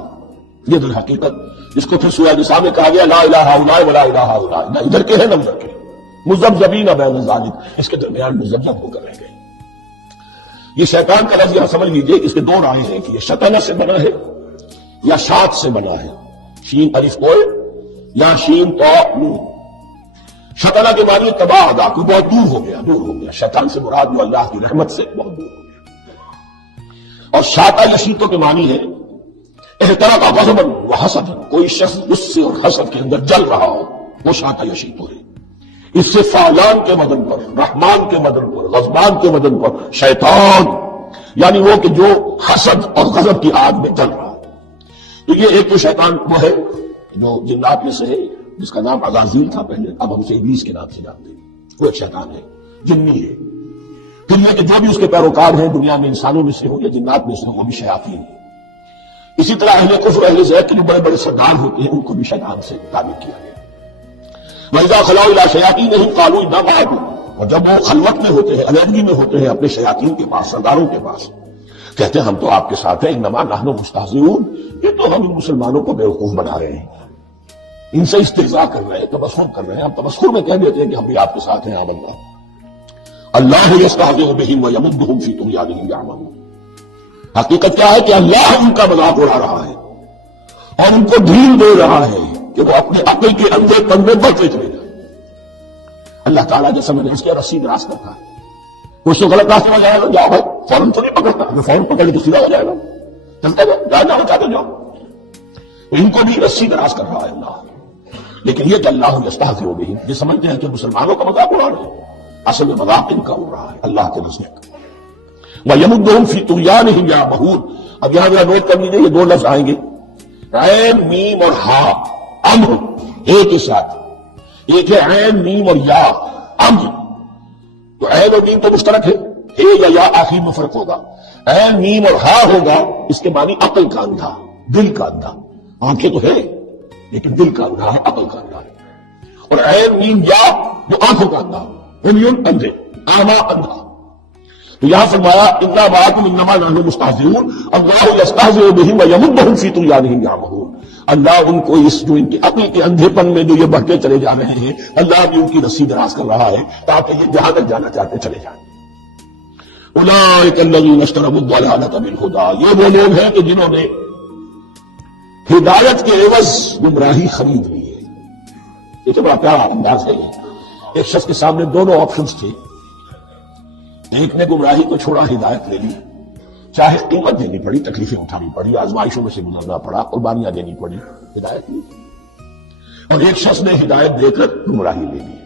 یہ در حقیقت جس کو پھر سورہ نساء میں کہا گیا لا الہ الا اللہ ولا الہ الا اللہ, نہ ادھر کے ہیں نہ ادھر کے, مذبذبین بین ذالک, اس کے درمیان مذبذب ہو کر رہ گئے. یہ شیطان کا لفظ سمجھ لیجئے, اس کے دو رائے ہیں کہ یہ شطنہ سے بنا ہے یا شات سے بنا ہے, شین الف کوئے یا شین تو نون. شطنہ کے معنی تباہ ادا کو بہت دور ہو گیا, شیطان سے مراد جو اللہ کی رحمت سے بہت دور ہو گیا. اور شاتا یشیتوں کے معنی ہے احتراق غضباً و حسداً, کوئی شخص غصے اور حسد کے اندر جل رہا ہو, وہ شاتا یشیتو ہے. اس سے فعلان کے مدن پر, رحمان کے مدن پر, غضبان کے مدن پر, شیطان یعنی وہ کہ جو حسد اور غضب کی آگ میں جل رہا. تو یہ ایک تو شیطان وہ ہے جو جنات میں سے ہے, جس کا نام عزازیل تھا پہلے, اب ہم اسے ابلیس کے نام سے جانتے ہیں. وہ ایک شیطان ہے, جنی ہے. پھر یہ کہ جو بھی اس کے پیروکار ہیں دنیا میں, انسانوں میں سے ہو یا جنات میں سے ہو, وہ بھی شیاطین ہیں. اسی طرح اہل کفر اہل زیغ کے جو بڑے بڑے سردار ہوتے ہیں ان کو بھی شیطان سے تعبیر کیا گیا. وَإِذَا خَلَوْا إِلَىٰ شَيَاطِينِهِمْ قَالُوا إِنَّا مَعَكُمْ, اور جب وہ خلوت میں ہوتے ہیں, علیحدگی میں ہوتے ہیں اپنے شیاطین کے پاس, سرداروں کے پاس, کہتے ہیں ہم تو آپ کے ساتھ ہیں, انما نحن مستہزئون, یہ تو ہم ان مسلمانوں کو بیوقوف بنا رہے ہیں, ان سے استہزاء کر رہے ہیں, تمسخر کر رہے ہیں. ہم تمسخر میں کہہ دیتے ہیں کہ ہم بھی آپ کے ساتھ ہیں. آمنا اللہ یستہزئ بہم ویمدہم فی طغیانہم یعمہون. حقیقت کیا ہے کہ اللہ ان کا مذاق اڑا رہا ہے اور ان کو ڈھیل دے رہا ہے کہ وہ اپنے عقل کے اندھے پن میں بڑھتے چلے جائیں. اللہ تعالیٰ جیسا میں نے اس کی رسی دراز کرتا ہے, کچھ تو غلط راستے میں جائے گا, جاؤ بھائی, فوراً تو نہیں پکڑتا, اگر فوراً پکڑ تو سیدھا ہو جائے گا, چلتے جاؤ, جانا ہو چاہتے جاؤ. ان کو بھی رسی دراز کر رہا ہے اللہ. لیکن یہ کہ اللہ یستہزئ بہم, یہ سمجھتے ہیں کہ مسلمانوں کا مذاق اڑا رہے ہیں, اصل میں مذاق ان کا اڑ رہا ہے اللہ کے نزدیک. وَيَمُدُّهُمْ فِي طُغْيَانِهِمْ يَعْمَهُونَ. اب یہاں ذرا نوٹ کر لیجیے, یہ دو لفظ آئیں گے, عین میم اور ہا, امر ایک ہی ساتھ. ایک ہے عین میم اور یا, امر. تو عین اور میم تو مشترک ہے, اے یا آخر میں فرق ہوگا. عین میم اور ہا ہوگا, اس کے معنی عقل کا اندھا, دل کا اندھا. آنکھیں تو ہے لیکن دل کا اندھا ہے, عقل کا اندھا ہے. اور عین میم یا جو آنکھوں کا اندھا, عمیون اندھے, آما اندھا. تو یہاں فرمایا انا معکم انما نحن مستہزئون, اللہ یستہزئ بہم ویمدہم فی طغیانہم یعمہون. اللہ ان کو اس جو ان کے عقل کے اندھے پن میں جو یہ بڑھتے چلے جا رہے ہیں, اللہ بھی ان کی رسی دراز کر رہا ہے تاکہ یہ جہاں تک جانا چاہتے چلے جائیں. اولئک الذین اشتروا الضلالۃ بالہدی, یہ وہ لوگ ہیں کہ جنہوں نے ہدایت کے عوض گمراہی خرید لی ہے. یہ تو بڑا پیارا انداز ہے. ایک شخص کے سامنے دونوں آپشنز تھے, ایک نے گمراہی کو چھوڑا, ہدایت لے لی, چاہے قیمت دینی پڑی, تکلیفیں اٹھانی پڑی, آزمائشوں میں سے گزرنا پڑا, قربانیاں دینی پڑی, ہدایت لی. اور ایک شخص نے ہدایت دے کر گمراہی لے لی.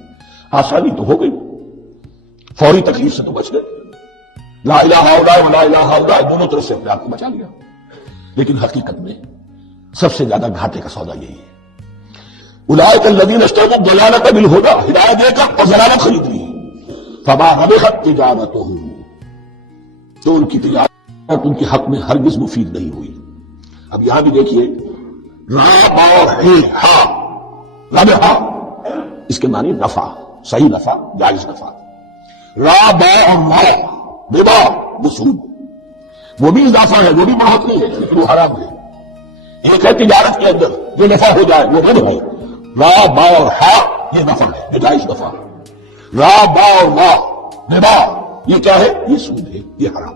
آسانی تو ہو گئی, فوری تکلیف سے تو بچ گئے, لا الہ الا اللہ ولا الہ الا اللہ دونوں طرف سے اپنے آپ کو بچا لیا. لیکن حقیقت میں سب سے زیادہ گھاٹے کا سودا یہی ہے. اولئک الذین اشتروا الضلالۃ بالہدی, ہدایت دے کر اور ضلالت خرید لی. فما ربحت تجارتهم, تو ان کی تجارت ان کے حق میں ہرگز مفید نہیں ہوئی. اب یہاں بھی دیکھیے, را اور ہا, ربح اس کے معنی نفع, صحیح نفع, جائز نفع. را با اور ما, ربا, وصول, وہ بھی اضافہ ہے, وہ بھی بڑھت نہیں ہے, لیکن وہ حرام ہے. ایک ہے تجارت کے اندر جو نفع ہو جائے وہ ربح ہے, را با اور ہا یہ نفل ہے، بدائش دفع. را با اور ما، ربا یہ کیا ہے؟ یہ سود ہے، یہ حرام.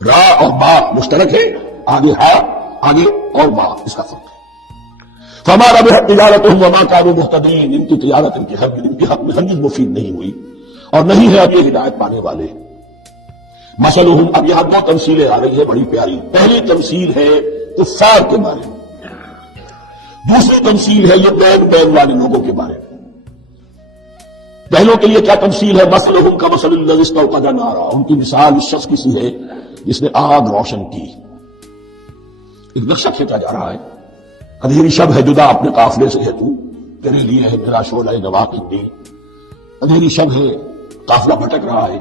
را اور با مشترک ہے، آگے ہا آگے اور با اس کا فرق ہے. فما ربحت تجارتهم وما كانوا مهتدين، ان کی تجارت ان کے حق میں ہرگز مفید نہیں ہوئی اور نہیں ہے اب یہ ہدایت پانے والے. مثلہم، اب یہاں دو تمثیلیں آ رہی ہے بڑی پیاری. پہلی تمثیل ہے کفار کے بارے میں، دوسری تمثیل ہے یہ بین والے لوگوں کے بارے میں. پہلوں کے لیے کیا تمثیل ہے؟ مثلہم کمثل الذی استوقد نارا، ان کی مثال اس شخص کی سی ہے جس نے آگ روشن کی. ایک نقشہ کھینچا جا رہا ہے. اندھیری شب ہے، جدا اپنے قافلے سے ہے تو، تیرے لیے ہے میرا شعلہ نواقد دی. اندھیری شب ہے، قافلہ بھٹک رہا ہے.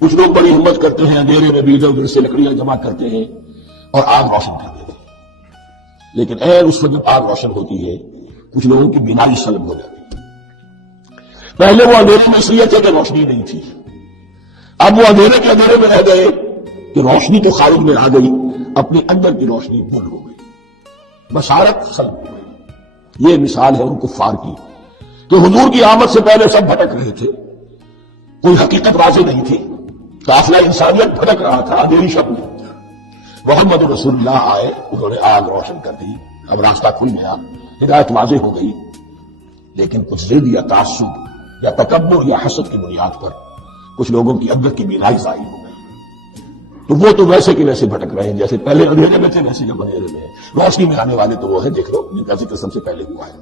کچھ لوگ بڑی ہمت کرتے ہیں، اندھیرے میں بھی ادھر ادھر سے لکڑیاں جمع کرتے ہیں اور آگ روشن کر دیتے ہیں. لیکن اس وقت جب آگ روشن ہوتی ہے کچھ لوگوں کی بینائی سلب ہو جاتی ہے. پہلے وہ اندھیرے میں اس لیے تھے کہ روشنی نہیں تھی، اب وہ اندھیرے کے اندھیرے میں رہ گئے کہ روشنی تو خارج میں آ گئی، اپنے اندر کی روشنی گل ہو گئی، بصارت سلب ہو گئی. یہ مثال ہے ان کفار کی کہ حضور کی آمد سے پہلے سب بھٹک رہے تھے، کوئی حقیقت واضح نہیں تھی، قافلہ انسانیت بھٹک رہا تھا اندھیری شب میں. محمد رسول اللہ آئے، انہوں نے آگ روشن کر دی، اب راستہ کھل گیا، ہدایت واضح ہو گئی. لیکن کچھ ضد یا تعصب یا تکبر یا حسد کی بنیاد پر کچھ لوگوں کی اندر کی بینائی ظاہر ہو گئی، تو وہ تو ویسے کے ویسے بھٹک رہے ہیں جیسے پہلے اندھیرے میں تھے، ویسے جب اندھیرے میں روشنی میں آنے والے تو وہ ہے، دیکھ لو جن کا ذکر سب سے پہلے ہوا ہے.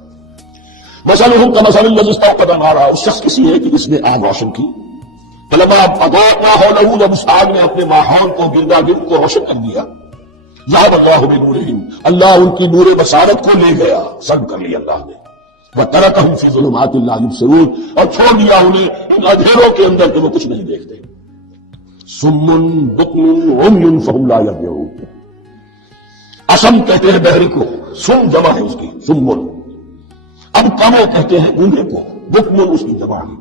مثلہم کمثل الذی استوقد نارا، اس شخص کی سی ہے کہ جس نے آگ روشن کی. فلما اضاءت ما حوله، جب اس آگ نے اپنے ماحول کو گردا گرد کو روشن کر دیا. ذهب اللہ بنورہم، اللہ ان کی نور بصارت کو لے گیا، سلب کر لیا اللہ نے. وترکہم فی ظلمات لا یبصرون، اور چھوڑ دیا انہیں ان اندھیروں کے اندر کہ وہ کچھ نہیں دیکھتے. صم بکم عمی فہم لا یرجعون، اسم کہتے ہیں بہری کو، سم جمع ہے اس کی سمن. اب کمو کہتے ہیں گونگے کو، بکم اس کی جمع ہے.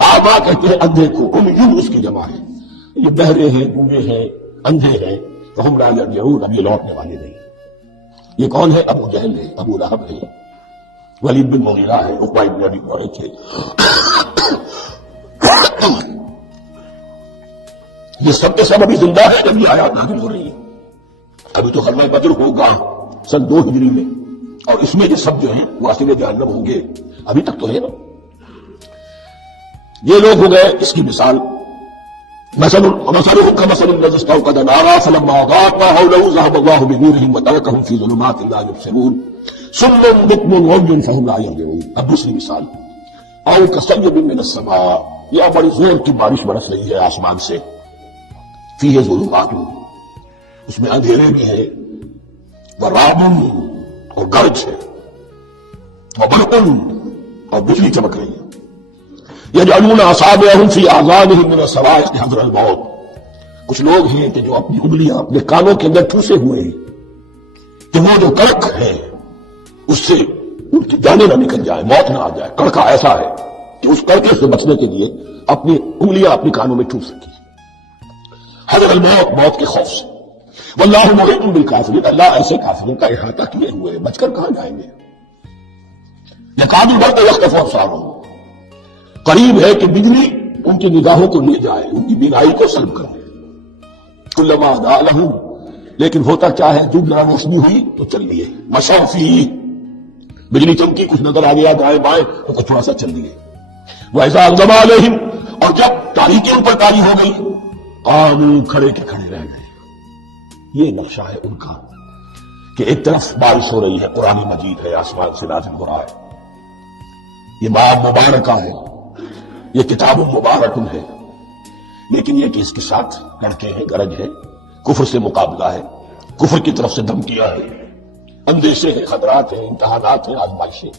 آبا کہتے ہیں اندھے کو، عمی اس کی جمع ہے. یہ بہرے ہیں، گونگے ہیں، اندھے ہیں، فہم لا یرجعون، اب یہ لوٹنے والے نہیں. یہ کون ہے؟ ابو جہل ہے، ابو لہب ہے، ولید بن مغیرہ ہے، عقبہ بن ابی معیط ہے. یہ سب کے سب ابھی زندہ ہے جب یہ آیات نازل ہو رہی ہے. ابھی تو غزوہ بدر ہوگا سن 2 ہجری میں، اور اس میں یہ سب جو ہیں وہ اسیر جہنم ہوں گے، ابھی تک تو ہے نا. یہ لوگ ہو گئے اس کی مثال. مثلهم كمثل الذي استوقد نارا فلما اضاءت ما حوله ذهب الله بنورهم وتركهم في ظلمات لا يبصرون صم بكم عمي فهم لا يرجعون. اب دوسری مثال، او كصيب من السماء، یہ بڑی زور کی بارش برس رہی ہے آسمان سے. فيه ظلمات، اس میں اندھیرے بھی ہے، ورعد اور گرج ہے، وبرق اور بجلی چمک رہی ہے. یجعلون اصابعهم فی اذانهم من الصواعق حذر الموت، کچھ لوگ ہیں کہ جو اپنی انگلیاں اپنے کانوں کے اندر ٹھوسے ہوئے ہیں کہ وہ جو کڑک ہے اس سے ان کی جانیں نہ نکل جائے، موت نہ آ جائے. کڑکا ایسا ہے کہ اس کڑکے سے بچنے کے لیے اپنی انگلیاں اپنی کانوں میں ٹھوس سکی. حذر الموت، موت کے خوف سے. واللہ محیط بالکافرین، اللہ ایسے کافروں کا احاطہ کیے ہوئے، بچ کر کہاں جائیں گے. یکاد البرق یخطف ابصارهم، قریب ہے کہ بجلی ان کی نگاہوں کو لے جائے، ان کی بینائی کو سلب کر دے. کلما اضاء لهم، لیکن ہوتا کیا ہے، جو ذرا روشنی ہوئی تو چل لیے. مشوا فیہ، بجلی چمکی، کچھ نظر آ گیا دائیں بائیں تو کچھ تھوڑا سا چل لیے. وَإِذَا أَظْلَمَ عَلَيْهِمْ، اور جب تاریکی ان پر طاری ہو گئی، قاموا، کھڑے کے کھڑے رہ گئے. یہ نقشہ ہے ان کا کہ ایک طرف بارش ہو رہی ہے، قرآن مجید ہے، آسمان سے نازل ہو رہا ہے، یہ باب مبارکہ ہے، یہ کتاب مبارک ہے. لیکن یہ کہ اس کے ساتھ لڑکے ہیں، گرج ہے، کفر سے مقابلہ ہے، کفر کی طرف سے دھمکیاں ہیں، اندیشے ہیں، خطرات ہیں، امتحانات ہیں، آزمائشیں.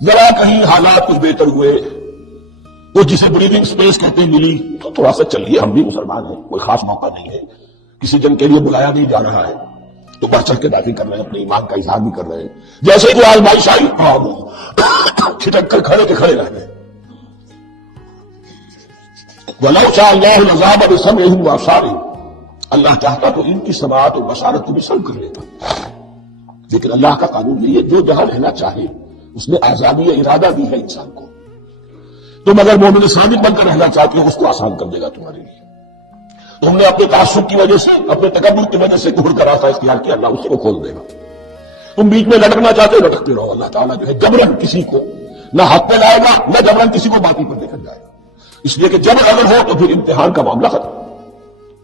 ذرا کہیں حالات کچھ بہتر ہوئے، وہ جسے بریدنگ سپیس کہتے ملی تو تھوڑا سا چلیے، ہم بھی مسلمان ہیں، کوئی خاص موقع نہیں ہے، کسی جنگ کے لیے بلایا نہیں جا رہا ہے تو بڑھ چڑھ کے داخل کر رہے ہیں، اپنے ایمان کا اظہار بھی کر رہے ہیں. جیسے کہ آزمائش آئی چھٹک کر کھڑے کے کھڑے رہ گئے. وَلَوْ شَاءَ اللَّهُ لَذَهَبَ بِسَمْعِهِمْ وَأَبْصَارِهِمْ، اللہ چاہتا تو ان کی سماعت اور بصارت کو بھی سلب کر لیتا. لیکن اللہ کا قانون نہیں ہے، جو جہاں رہنا چاہے اس نے آزادی ارادہ دی ہے انسان کو. تم اگر مومن صادق بن کر رہنا چاہتی ہو اس کو آسان کر دے گا تمہارے لیے. تم نے اپنے تعصب کی وجہ سے اپنے تکبر کی وجہ سے کفر کا راستہ اختیار کیا, اللہ اس کو کھول دے گا. تم بیچ میں لٹکنا چاہتے ہو لٹکتے رہو, اللہ تعالیٰ جو ہے جبرن کسی کو نہ حق پہ لائے گا نہ جبرن کسی کو باطل پر لے کر جائے گا. اس لیے کہ جبر اگر ہو تو پھر امتحان کا معاملہ ختم,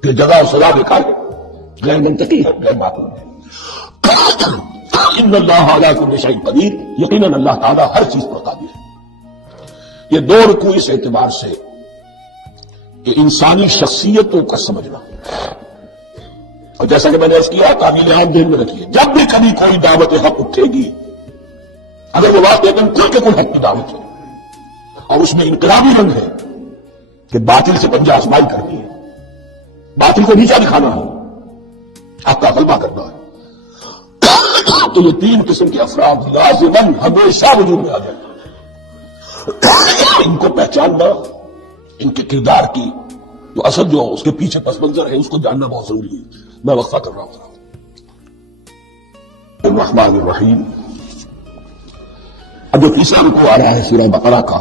پھر جزا اور سزا بیکار ہے, غیر منطقی ہے, غیر معقول ہے. ان اللہ علی کل شیء قدیر, یقیناً اللہ تعالیٰ ہر چیز پر قادر ہے. یہ دو رکوع اس اعتبار سے کہ انسانی شخصیتوں کا سمجھنا, اور جیسا کہ میں نے عرض کیا تعمیل عام ذہن میں رکھیے, جب بھی کبھی کوئی دعوت حق اٹھے گی, اگر وہ بات ایک دم کھل کے کوئی حق کی دعوت ہے اور اس میں انقلابی رنگ ہے کہ باطل سے پنجہ آزمائی کرنی ہے, باطل کو نیچا دکھانا ہے, حق کا غلبہ کرنا ہے, تو یہ تین قسم کے افراد لازماً ہمیشہ وجود میں آ جائیں. ان کو پہچاننا, ان کے کردار کی جو اصل جو اس کے پیچھے پس منظر ہے اس کو جاننا بہت ضروری ہے. میں وقفہ کر رہا ہوں. الرحمن الرحیم. اب جو تیسرا رکوع آ رہا ہے سورہ بقرہ کا,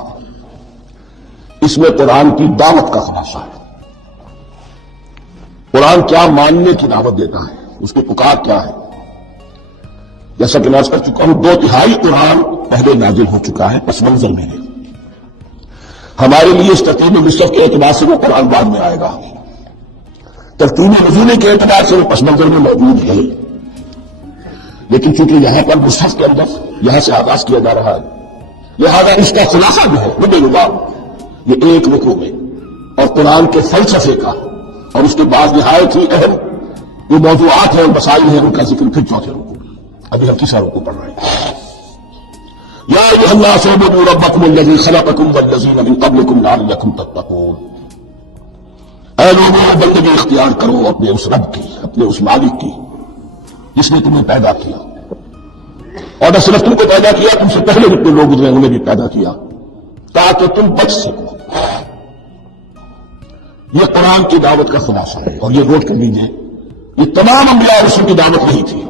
اس میں قرآن کی دعوت کا خلاصہ ہے. قرآن کیا ماننے کی دعوت دیتا ہے, اس کی پکار کیا ہے. جیسا کہ میں عرض کر چکا ہوں 2/3 قرآن پہلے نازل ہو چکا ہے پس منظر میں ہے. ہمارے لیے اس ترتیب مصحف کے اعتبار سے وہ قرآن بعد میں آئے گا, ترتیب نزول کے اعتبار سے وہ پس منظر میں موجود ہے. لیکن چونکہ یہاں پر مصحف کے اندر یہاں سے آغاز کیا جا رہا ہے, لہذا اس کا خلاصہ جو ہے وہ بے لباب یہ ایک رکوع میں, اور قرآن کے فلسفے کا اور اس کے بعد نہایت ہی اہم جو موضوعات ہیں اور مسائل ہیں ان کا ذکر پھر چوتھے رکوع. ابھی ہم تیسرا رکوع پڑھ رہے ہیں. یا ایھا الناس اعبدوا ربکم الذی خلقکم والذین من قبلکم لعلکم تتقون. اے لوگوں, بندگی اختیار کرو اپنے اس رب کی, اپنے اس مالک کی جس نے تمہیں پیدا کیا, اور نہ صرف تم کو پیدا کیا, تم سے پہلے جتنے لوگ گزرے انہیں بھی پیدا کیا تاکہ تم بچ سکو. یہ قرآن کی دعوت کا خلاصہ ہے, اور یہ نوٹ کر لیجیے یہ تمام انبیاء رسول کی دعوت نہیں تھی.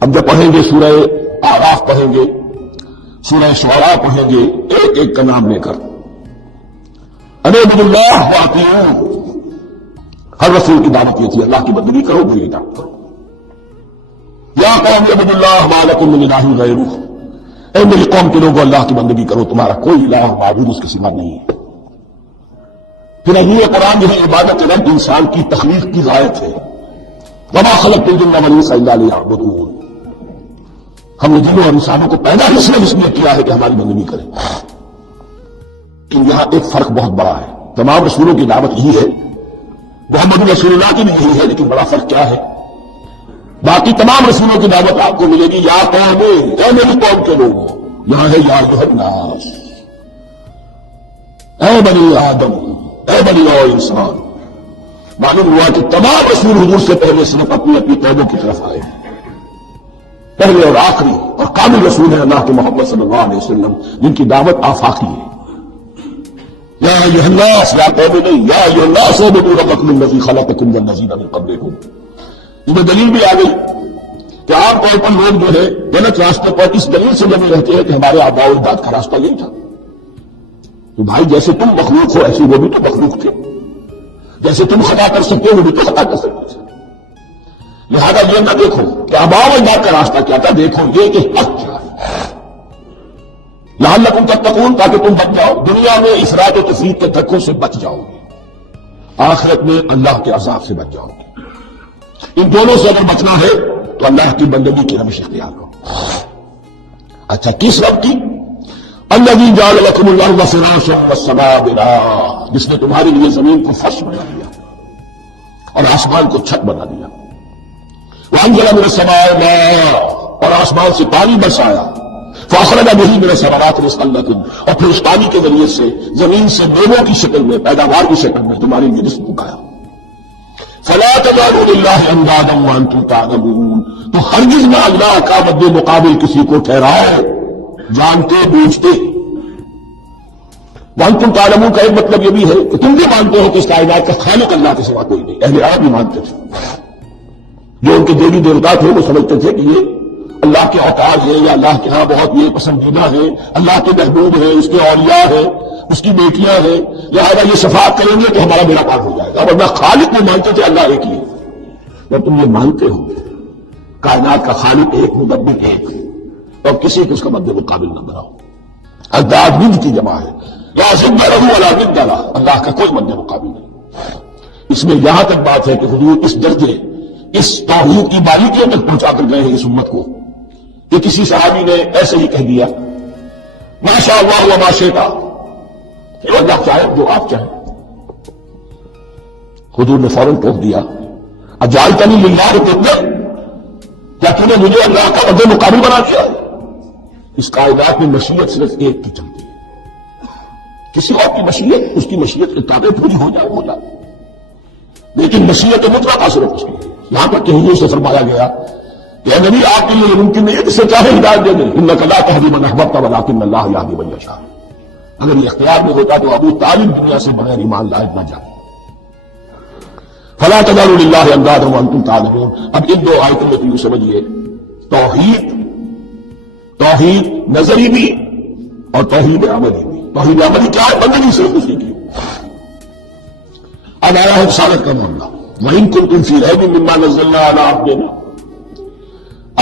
اب جب پڑھیں گے سورہ اعراف پڑھیں گے, سورہ شعراء پڑھیں گے, ایک ایک کا نام لے کر ان اعبدوا اللہ واطیعوہ, ہر رسول کی دعوت یہ تھی اللہ کی بندگی کرو, میری اطاعت کرو. یا قوم اعبدوا اللہ ما لکم من الہ غیرہ, اے میری قوم کے لوگوں اللہ کی بندگی کرو, تمہارا کوئی الہ معبود اس کے سوا نہیں ہے. پھر یہ قرآن جو ہے عبادت رب انسان کی تخلیق کی غایت ہے. وما خلقت الجن والانس الا لیعبدون, ہم نے جنوں اور انسانوں کو پیدا اس لیے کیا ہے کہ ہماری بندگی کریں. لیکن یہاں ایک فرق بہت بڑا ہے. تمام رسولوں کی دعوت یہی ہے, محمد رسول اللہ کی بھی یہی ہے, لیکن بڑا فرق کیا ہے. باقی تمام رسولوں کی دعوت آپ کو ملے گی یا قوم, اے میری قوم کے لوگوں, یہاں ہے یا ایھا الناس, اے بنی آدم, اے بنی او انسان. معلوم ہوا کہ تمام رسول حضور سے پہلے صرف اپنی اپنی قوموں کی طرف آئے. پہلے اور آخری اور کامل رسول ہے اللہ کے محمد صلی اللہ علیہ وسلم, جن کی دعوت آفاقی ہے. یا ایھا الناس, یا قوم نہیں, یا ایھا الناس اعبدوا ربکم الذی خلقکم والذین من قبلکم. اس میں دلیل بھی آ گئی کہ عام طور پر لوگ جو ہے غلط راستے پر اس دلیل سے لگے رہتے ہیں کہ ہمارے آباء و اجداد کا راستہ یہی تھا. تو بھائی جیسے تم مخلوق ہو ایسے وہ بھی تو مخلوق تھے, جیسے تم خطا کر سکتے ہو وہ بھی تو خطا کر سکتے تھے. لہذا یہ نہ دیکھو کہ آباء و اجداد کا راستہ کیا تھا, دیکھو یہ کہ حق کیا ہے. لعلکم تتقون, تاکہ تم بچ جاؤ, دنیا میں افراط و تفریط کے دھکوں سے بچ جاؤ گے, آخرت میں اللہ کے عذاب سے بچ جاؤ گے. ان دونوں سے اگر بچنا ہے تو اللہ کی بندگی کی روش اختیار کرو. اچھا, کس رب کی؟ الذی جعل لکم الارض فراشا والسماء بناء, جس نے تمہارے لیے زمین کو فرش بنا دیا اور آسمان کو چھت بنا دیا. وانزل من السماء ماء, اور آسمان سے پانی برسایا. فاخرج به من الثمرات رزقا لکم, اور پھر اس پانی کے ذریعے سے زمین سے میووں کی شکل میں, پیداوار کی شکل میں تمہارے لیے رزق اگایا. فلا تجعلوا للہ اندادا وانتم تعلمون, تو ہرگز نہ اللہ کا مد مقابل کسی کو ٹھہراؤ جانتے بوجھتے. وانتم تعلمون کا ایک مطلب یہ بھی ہے کہ تم بھی مانتے ہو کہ اس کائنات کا خالق اللہ کے سوا کوئی نہیں. اہل عرب بھی مانتے تھے, جو ان کے دیوی دیوتا تھے وہ سمجھتے تھے کہ یہ اللہ کے اوتار ہے یا اللہ کے ہاں بہت یہ پسندیدہ ہے، اللہ کے محبوب ہے، اس کے اولیاء ہے، اس کی بیٹیاں ہیں، لہٰذا یہ شفاعت کریں گے تو ہمارا بیڑا پار ہو جائے گا. ورنہ خالق میں مانتے تھے اللہ ایک ہی. جب تم یہ مانتے ہو کائنات کا خالق ایک، مدبر ایک، اور کسی کو اس کا مد مقابل نہ بناؤ. انداز ند کی جمع ہے، لازم نہ رہو اللہ ند ڈالا، اللہ کا کوئی مد مقابل نہیں. اس میں یہاں تک بات ہے کہ حضور اس درجے، اس توحید کی باریکیوں تک پہنچا کر گئے ہیں اس امت کو کہ کسی صحابی نے ایسے ہی کہہ دیا ما شاء اللہ و ما شئت، جو اللہ چاہے جو آپ چاہیں. حضور نے فوراً ٹوک دیا اجعلتنی للہ ندا، کیا تو نے مجھے اللہ کا مد مقابل بنا دیا ہے؟ اس کائنات میں مشیت صرف ایک کی چلتی ہے، کسی اور کی مشیت، اس کی مشیت کی تابع پوری ہو جائے ہو جائے، لیکن مشیت مطلقہ صرف اس کی. یہاں تک کہ حضور سے فرمایا گیا کہ اے نبی آپ کے لیے یہ ممکن نہیں ہے جس سے چاہے ہدایت دے دیں، انک لا تہدی من احببت ولکن اللہ یہدی من یشاء. اگر یہ اختیار میں ہوتا تو ابو طالب دنیا سے بغیر ایمان لائے نہ جائے. فلا تجعلوا للہ اندادا وانتم تعلمون. اب ان دو آیتوں میں تم سمجھیے توحید نظری بھی اور توحید عملی بھی. توحید عملی کیا ہے؟ بندگی صرف اسی کی. اب آیا ہے رسالت کا معاملہ. وَإِن كُنتُمْ فِي رَيْبٍ مِّمَّا نَزَّلْنَا عَلَىٰ عَبْدِنَا،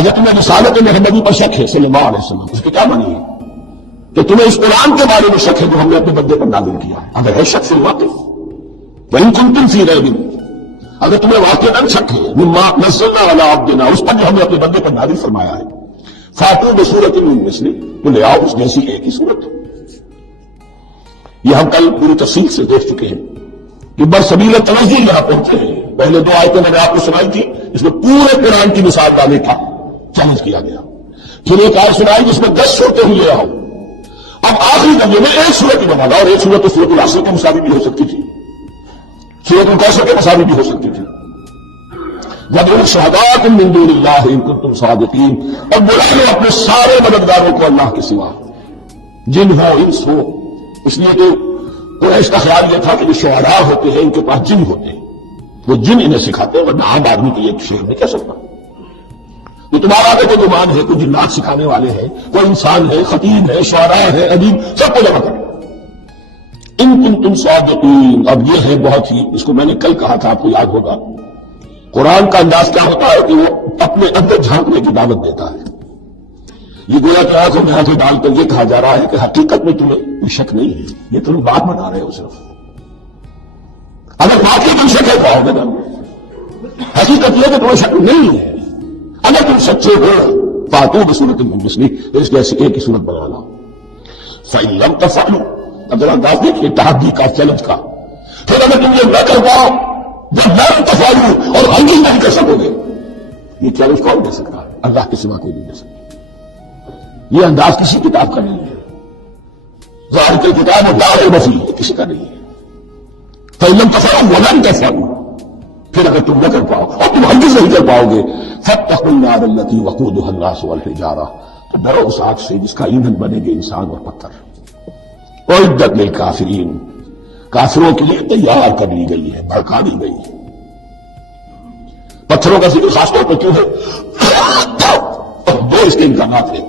اگر تمہیں رسالت محمدی پر شک ہے صلی اللہ علیہ وسلم، اس کے کیا معنی ہے؟ کہ تمہیں اس قرآن کے بارے میں شک ہے جو ہم نے اپنے بندے پر نازل کیا ہے. اگر ہے شک سے واقف، وَإِن كُنتُمْ فِي رَيْبٍ، اگر تمہیں واقعاً شک ہے مِّمَّا نَزَّلْنَا عَلَىٰ عَبْدِنَا، اس پر جو ہم نے اپنے بندے پر نازل فرمایا ہے، فَأْتُوا بِسُورَةٍ مِّن مِّثْلِهِ، تو لے آؤ اس جیسی ایک ہی صورت. یہ ہم کل پوری تفصیل سے دیکھ چکے ہیں کہ برسبیل تنزل یہاں پہنچے ہیں. پہلے دو آیتیں میں نے آپ کو سنائی تھی، اس میں پورے قرآن کی مثال ڈالنے کا چیلنج کیا گیا. پھر ایک آیت سنائی جس میں 10 صورتیں ہی لے آؤ. اب آخری درجے میں ایک صورت ہی بنا لا، اور ایک صورت تو سورۃ العصر کے مساوی بھی ہو سکتی تھی، سورۃ الکوثر کے مساوی بھی ہو سکتی تھی. وَادْعُوا شُهَدَاءَكُم مِّن دُونِ اللَّهِ إِن كُنتُم صَادِقِينَ، اور بلا لو اپنے سارے مددگاروں کو اللہ کے سوا، جن ہو انس ہو. اس لیے کہ قریش کا خیال یہ تھا کہ جو شعراء ہوتے ہیں ان کے پاس جن ہوتے ہیں، وہ جن انہیں سکھاتے ہیں، ورنہ عام آدمی کی ایک شعر نہیں کہہ سکتا. تو تمہارا اگر کوئی گمان ہے کوئی جنات سکھانے والے ہیں، کوئی انسان ہے، خطیب ہے، شعراء ہے، ادیب، سب کو جمع کرو. ان کنتم صادقین. اب یہ ہے بہت ہی، اس کو میں نے کل کہا تھا، آپ کو یاد ہوگا، قرآن کا انداز کیا ہوتا ہے کہ وہ اپنے اندر جھانکنے کی دعوت دیتا ہے. یہ گویا کہ آنکھوں میں ہاتھ ڈال کر یہ کہا جا رہا ہے کہ حقیقت میں تمہیں کوئی شک نہیں ہے، یہ تم بات بتا رہے ہو صرف. اگر واقعی تم شک ہے پاؤ گے نا، حقیقت یہ کہ تمہیں شک نہیں ہے. اگر تم سچے ہو فاتوا بسورۃ من مثلہ، اس جیسی ایک ہی صورت بنا لاؤ. فإن لم تفعلوا، اب ذرا انداز دیکھیے تحدی کا، چیلنج کا. پھر اگر تم یہ نہ کر پاؤ، جب لم تفعلوا اور ہرگز نہیں کر سکو گے، یہ چیلنج کون دے سکتا ہے؟ اللہ کے سوا کوئی نہیں دے سکتا. یہ انداز کسی کتاب کا نہیں ہے. ظاہر الکتاب لا ریب فیہ کسی کا نہیں ہے. فإن لم تفعلوا ولن تفعلوا، پھر اگر تم نہ کر پاؤ اور تم ہرگز نہیں کر پاؤ گے، فاتقوا النار التي وقودها الناس والحجارہ، تو ڈرو اس آگ سے جس کا ایندھن بنے گے انسان اور پتھر. اعدت للکافرین، کافروں کے لیے تیار کر لی گئی ہے، بھڑکا دی گئی ہے. پتھروں کا ذکر خاص طور پر کیوں ہے؟ دو اس کے امکانات ہیں.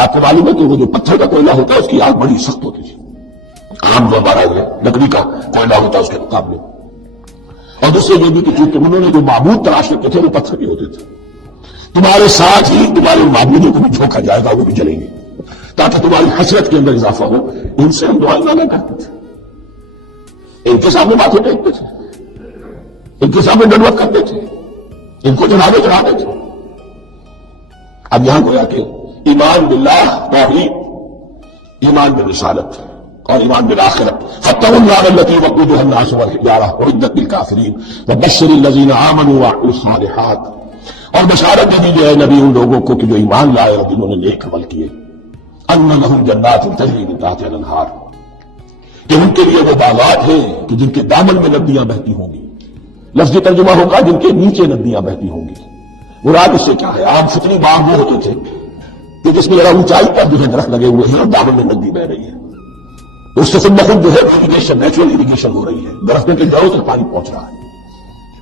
آپ کو معلوم ہے کہ وہ جو پتھر کا کوئلہ ہوتا ہے اس کی آگ بڑی سخت ہوتی تھی، عام جو ہمارا یہ لکڑی کا کوئلہ ہوتا ہے اس کے مقابلے. اور دوسرے یہ بھی کہ چونکہ انہوں نے جو معبود تلاش کرتے تھے وہ پتھر کے ہوتے تھے. تمہارے ساتھ ہی تمہارے معبودوں کو بھی جھونکا جائے گا، وہ بھی جلیں گے، تاکہ تمہاری حسرت کے اندر اضافہ ہو. ان سے ہم دعائیں نہ کرتے تھے، ان کے سامنے باتیں دیکھتے تھے، ان کے سامنے ڈنڈوت کرتے تھے، ان کو جنابے چڑھاتے تھے. اب یہاں گویا کہ ایمان باللہ توحید، ایمان بالرسالت اور ایمان بالآخرت. فاتقوا النار التي وقودها الناس والحجارة اعدت للكافرين وبشر الذين آمنوا وعملوا الصالحات، اور بشارت دے دیجیے نبی ان لوگوں کو کہ جو ایمان لائے اور جنہوں نے نیک عمل کیے، ان لهم جنات تجری من تحتها الانہار، کہ ان کے لیے وہ باغات ہیں کہ جن کے دامن میں ندیاں بہتی ہوں گی. لفظی ترجمہ ہوگا جن کے نیچے ندیاں بہتی ہوں گی. مراد اس سے کیا ہے؟ عام فطری باغ وہ ہوتے تھے کہ جس میں ذرا اونچائی پر جو ہے درخت لگے ہوئے ہیں اور دامن میں ندی بہ رہی ہے، اس سے خود بخود جو ہے اریگیشن، نیچرل اریگیشن ہو رہی ہے، درختوں کے جڑوں تک پانی پہنچ رہا ہے.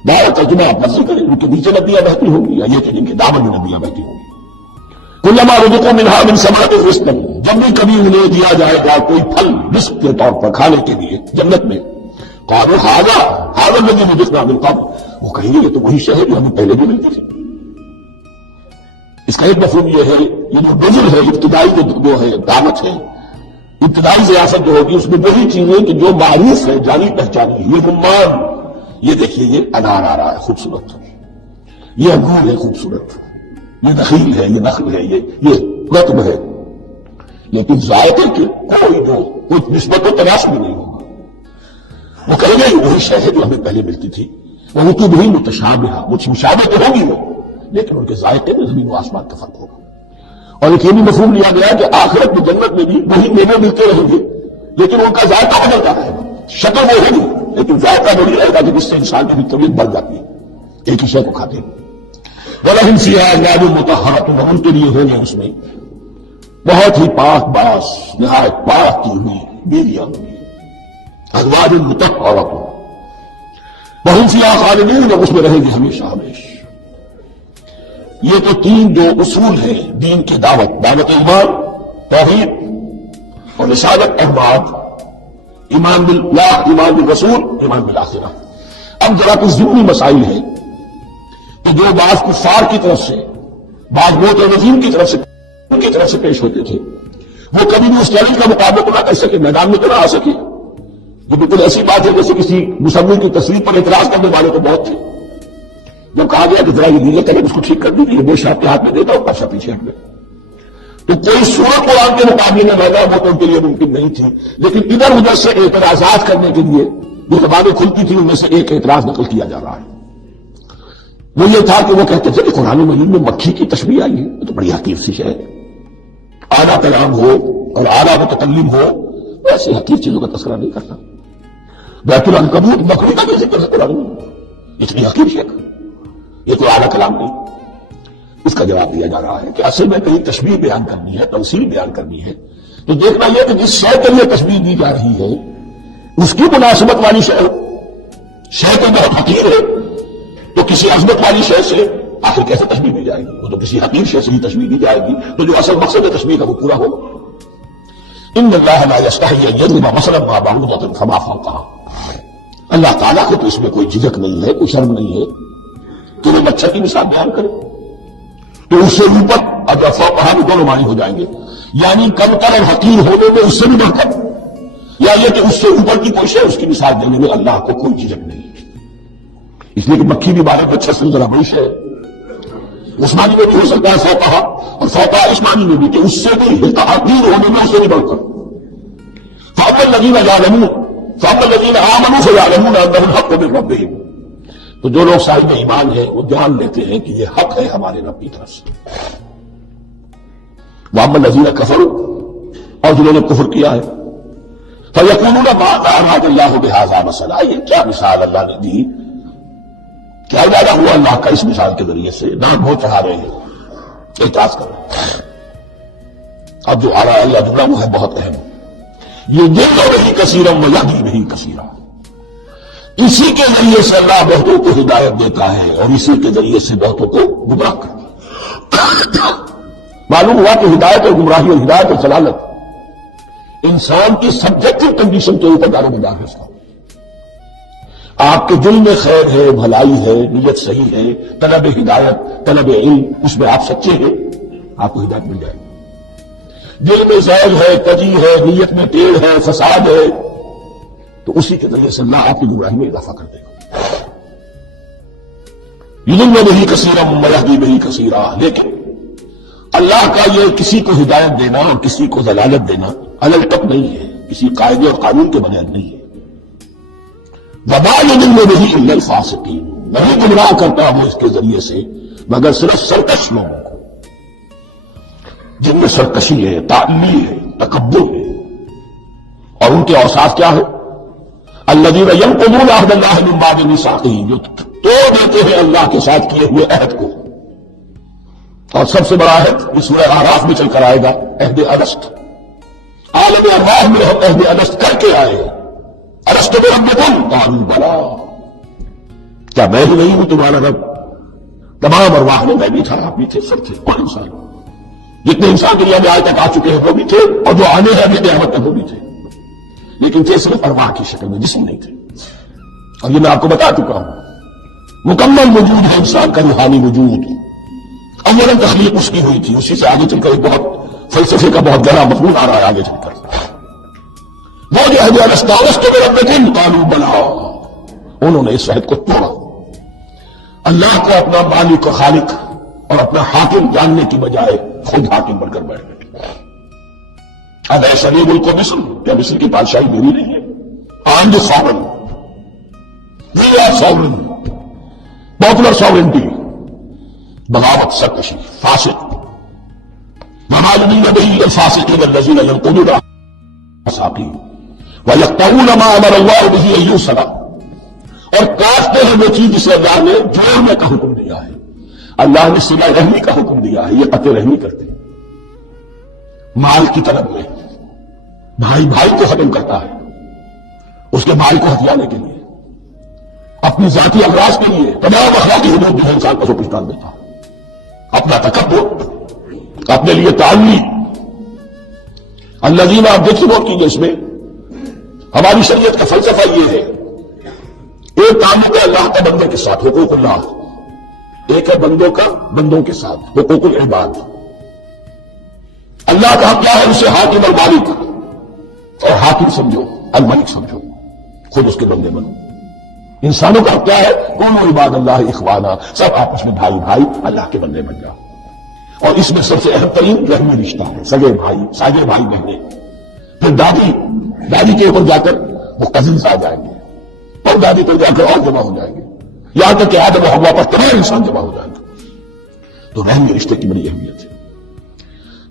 باہر ترجمہ آپ مرضی کریں، ان کے نیچے ندیاں بہتی ہوں گی یا یہ کہ جن کے دامن میں ندیاں بہتی ہوں گی. کلما رزقوا منها من ثمرۃ رزقا، جب بھی کبھی انہیں دیا جائے گا کوئی پھل رزق کے طور پر کھانے کے لیے جنت میں، قالوا هذا الذي رزقنا من قبل، وہ کہیں گے یہ تو وہی شے ہے جو ہمیں پہلے بھی ملتی تھی۔ اس کا ایک مفہوم یہ ہے، یہ جو نزل ہے ابتدائی جو ہے دعوت ہے، ابتدائی ضیافت جو ہوگی اس میں وہی چیزیں کہ جو معروف ہے جانی پہچانی، یہ رمان، یہ دیکھیے یہ انار آ رہا ہے خوبصورت، یہ انگور ہے خوبصورت، یہ نخیل ہے، یہ نخل ہے، یہ رطب ہے، لیکن ذائقے کے کوئی نسبت و تناسب بھی نہیں ہوگا۔ وہ کہیں گے وہی شے ہے جو ہمیں پہلے ملتی تھی، وہ تو بھی متشابہ، مجھ مشابہ تو ہوگی وہ، لیکن ان کے ذائقے میں زمین و آسمان کا فرق ہوگا۔ اور ایک یہ بھی مفہوم لیا گیا کہ آخرت میں جنت میں بھی وہی میوے ملتے رہیں گے، لیکن ان کا ذائقہ بدلتا رہے گا، شکل وہ ہوگی لیکن ذائقہ وہی رہے گا، جس سے انسان کی طبیعت بڑھ جاتی ہے ایک ہی شے کو کھاتے ہیں۔ وَلَهُمْ فِيهَا أَزْوَاجٌ مُطَهَّرَةٌ، ان کے لیے ہوں گے اس میں بہت ہی پاک باس، نہایت پاک کی ہوئی بیویاں ہوں گی، ازواج مطہرۃ، وَهُمْ فِيهَا خَالِدُونَ، اس میں رہیں گے ہمیشہ ہمیشہ۔ یہ تو تین جو اصول ہیں دین کی دعوت ایمان، توحید اور رسالت اور بعد، ایمان باللہ، ایمان بالرسول، ایمان بالآخرہ۔ اب ذرا کچھ ضمنی مسائل ہیں کہ جو بعض کفار کی طرف سے، بعض معترضین کی طرف سے پیش ہوتے تھے، وہ کبھی بھی اس چیلنج کا مقابلہ تو نہ کر سکے، میدان میں تو نہ آ سکے۔ یہ بالکل ایسی بات ہے جیسے کسی مصور کی تصویر پر اعتراض کرنے والے تو بہت تھے۔ جب کہا گیا کہ ذرا یہ نیلے کرے اس کو ٹھیک کر دیجیے، بے شاپ کے ہاتھ میں دیتا ہوں، پاشا پیچھے ہٹ گئے، تو کوئی صورت قرآن کے مقابلے میں پیدا وہ تو ان کے لیے ممکن نہیں تھی، لیکن ادھر ادھر سے اعتراضات کرنے کے لیے جو زبانیں کھلتی تھی ان میں سے ایک اعتراض نقل کیا جا رہا ہے۔ وہ یہ تھا کہ وہ کہتے تھے کہ قرآن مجید میں مکھی کی تشبیہ آئی ہے، تو بڑی حقیر سی ہے، اعلیٰ کلام ہو اور اعلیٰ متکلم ہو ایسے حقیر چیزوں کا تذکرہ نہیں کرتا۔ بیت العنکبوت مکھی کا بھی ذکر ہے قرآن میں، اتنی حقیر شے، یہ کوئی اعلیٰ کلام نہیں۔ اس کا جواب دیا جا رہا ہے کہ اصل میں کہیں تشبیہ بیان کرنی ہے، تمثیل بیان کرنی ہے، تو دیکھنا یہ کہ جس شے کے لیے تشبیہ دی جا رہی ہے اس کی مناسبت والی شے تو بہت حقیر ہے، تو کسی عظمت والی شے سے آخر کیسے تشبیہ دی جائے گی؟ وہ تو کسی حقیر شے سے ہی تشبیہ دی جائے گی تو جو اصل مقصد ہے تشبیہ کا وہ پورا ہوگا۔ ان اللہ لا یستحی ان یضرب مثلا ما بعوضۃ فما فوقها، اللہ تعالیٰ کو تو اس میں کوئی جھجک نہیں ہے، کوئی شرم نہیں ہے کہ وہ مچھر کی مثال بیان کرے، تو اس سے اوپر اگر فوقها بھی دونوں معنی ہو جائیں گے، یعنی کم تر اور حقیر ہونے میں اس سے بھی بڑھ کر، یا یہ کہ اس سے اوپر کی کوئی شے اس کی مثال دینے میں اللہ کو کوئی جھجک نہیں ہے۔ اس لیے کہ مکھی بھی بارہ مچھر سے ذرا بڑی شے ہے، اس معنی میں بھی ہو سکتا ہے فوقها، اور فوقها اس معنی میں بھی کہ اس سے بھی حقیر ہونے میں اس سے بھی بڑھ کر۔ فأما الذين آمنوا فيعلمون أنه الحق من ربهم، تو جو لوگ صاحب ایمان ہیں وہ جان لیتے ہیں کہ یہ حق ہے ہمارے رب کی طرف سے۔ وأما الذين كفروا، اور جنہوں نے کفر کیا ہے، فيقولون ماذا أراد الله بهذا مثلا، یہ کیا مثال اللہ نے دی، کیا ارادہ ہوا اللہ کا اس مثال کے ذریعے سے، نام ہو چڑھا رہے ہیں، اعتراض کر رہے ہیں۔ اب جو آ رہا ہے اللہ جملہ وہ ہے بہت اہم، یہ دل اور ہی کثیرم و یہدی بہی کثیرا، اسی کے ذریعے سے اللہ بہتوں کو ہدایت دیتا ہے اور اسی کے ذریعے سے بہتوں کو گمراہ کرتا ہے۔ معلوم ہوا کہ ہدایت اور گمراہی اور ہدایت اور ضلالت انسان کی سبجیکٹو کنڈیشن کے اوپر دار و مدار ہے۔ اس کا آپ کے دل میں خیر ہے، بھلائی ہے، نیت صحیح ہے، طلب ہدایت، طلب علم، اس میں آپ سچے ہیں، آپ کو ہدایت مل جائے گی۔ دل میں زیغ ہے، کجی ہے، نیت میں ٹیڑھ ہے، فساد ہے، تو اسی کے ذریعے سے اللہ آپ کی گمراہی میں اضافہ کر دے گا۔ یضل بہ کثیرا ویہدی بہ کثیرا، لیکن اللہ کا یہ کسی کو ہدایت دینا اور کسی کو ضلالت دینا الگ تک نہیں ہے، کسی قاعدے اور قانون کے بنیاد نہیں ہے۔ وما یضل بہ الا الفاسقین، نہیں گمراہ کرتا وہ اس کے ذریعے سے مگر صرف سرکش لوگوں کو، جن میں سرکشی ہے، تعلی ہے، تکبر ہے، اور ان کے اوصاف کیا ہے؟ الذین ینقضون عہد اللہ من بعد میثاقہ، جو توڑ دیتے ہیں اللہ کے ساتھ کیے ہوئے عہد کو، اور سب سے بڑا عہد اس سورہ اعراف میں چل کر آئے گا، عہد الست۔ عالم ارواح میں ہم عہد الست کر کے آئے، الست بربکم قالوا بلی، کیا میں ہی نہیں ہوں تمہارا رب؟ تمام ارواح میں بھی تھا، آپ بھی تھے، سب تھے، کون انسان جتنے انسان دنیا میں آج تک آ چکے ہیں وہ بھی تھے، اور جو آنے ہیں ابھی قیامت تک وہ بھی تھے، لیکن تھے صرف ارواح کی شکل میں، جسم نہیں تھے۔ اور یہ میں آپ کو بتا چکا ہوں، مکمل وجود ہے انسان کا، روحانی وجود۔ اولا تخلیق اس کی ہوئی تھی، اسی سے آگے چل کر ایک بہت فلسفے کا بہت گہرا مضمون آ رہا ہے آگے چل کر۔ وہ جو ہے الستاوست میں ربکم قالوا بلا، انہوں نے اس عہد کو توڑا، اللہ کو اپنا مالک و خالق اور اپنا حاکم جاننے کی بجائے خود حاکم بن کر بیٹھ گئے۔ الیس لی ملک مصر، کیا مصر کی بادشاہی میری نہیں ہے؟ On the sovereign, we are sovereign, popular sovereignty, بغاوت، سرکشی، فاسق، وما يضل به الا الفاسقين الذين ينقضون المواثيق ويقطعون ما امر الله به ان يوصل، اور کاٹتے ہیں وہ چیز جسے اللہ نے جوڑنے کا حکم دیا ہے۔ اللہ نے صلہ رحمی کا حکم دیا ہے، یہ قطع رحمی کرتے ہیں۔ مال کی طلب میں بھائی بھائی کو ختم کرتا ہے، اس کے مال کو ہتھیانے کے لیے، اپنی ذاتی اغراض کے لیے تمام اخلاقی حدود جو ہے انسان کو سو کچھ ڈال دیتا ہے۔ اپنا تکبر، اپنے لیے تعلی، الذین، آپ دیکھیے نوٹ کیجیے، اس میں ہماری شریعت کا فلسفہ یہ ہے، ایک تعلق ہے اللہ کا بندے کے ساتھ، حقوق اللہ، ایک ہے بندوں کا بندوں کے ساتھ، حقوق العباد۔ اللہ کا حق کیا ہے؟ اسے حاکم المالک، اور حاکم سمجھو، الملک سمجھو، خود اس کے بندے بنو۔ انسانوں کا حق کیا ہے؟ کونوا عباد اللہ اخوانا، سب آپس میں بھائی بھائی اللہ کے بندے بن جاؤ۔ اور اس میں سب سے اہم ترین رحمی رشتہ ہے، سگے بھائی، ساگے بھائی بہنیں، پھر دادی کے اوپر جا کر وہ کزنز آ جائیں گے، اور دادی پر جا کر اور جمع ہو جائیں گے، یہاں تک کہ آدم و حوا پر تمام انسان جمع ہو جائیں گے۔ تو رحمی رشتے کی بڑی اہمیت ہے۔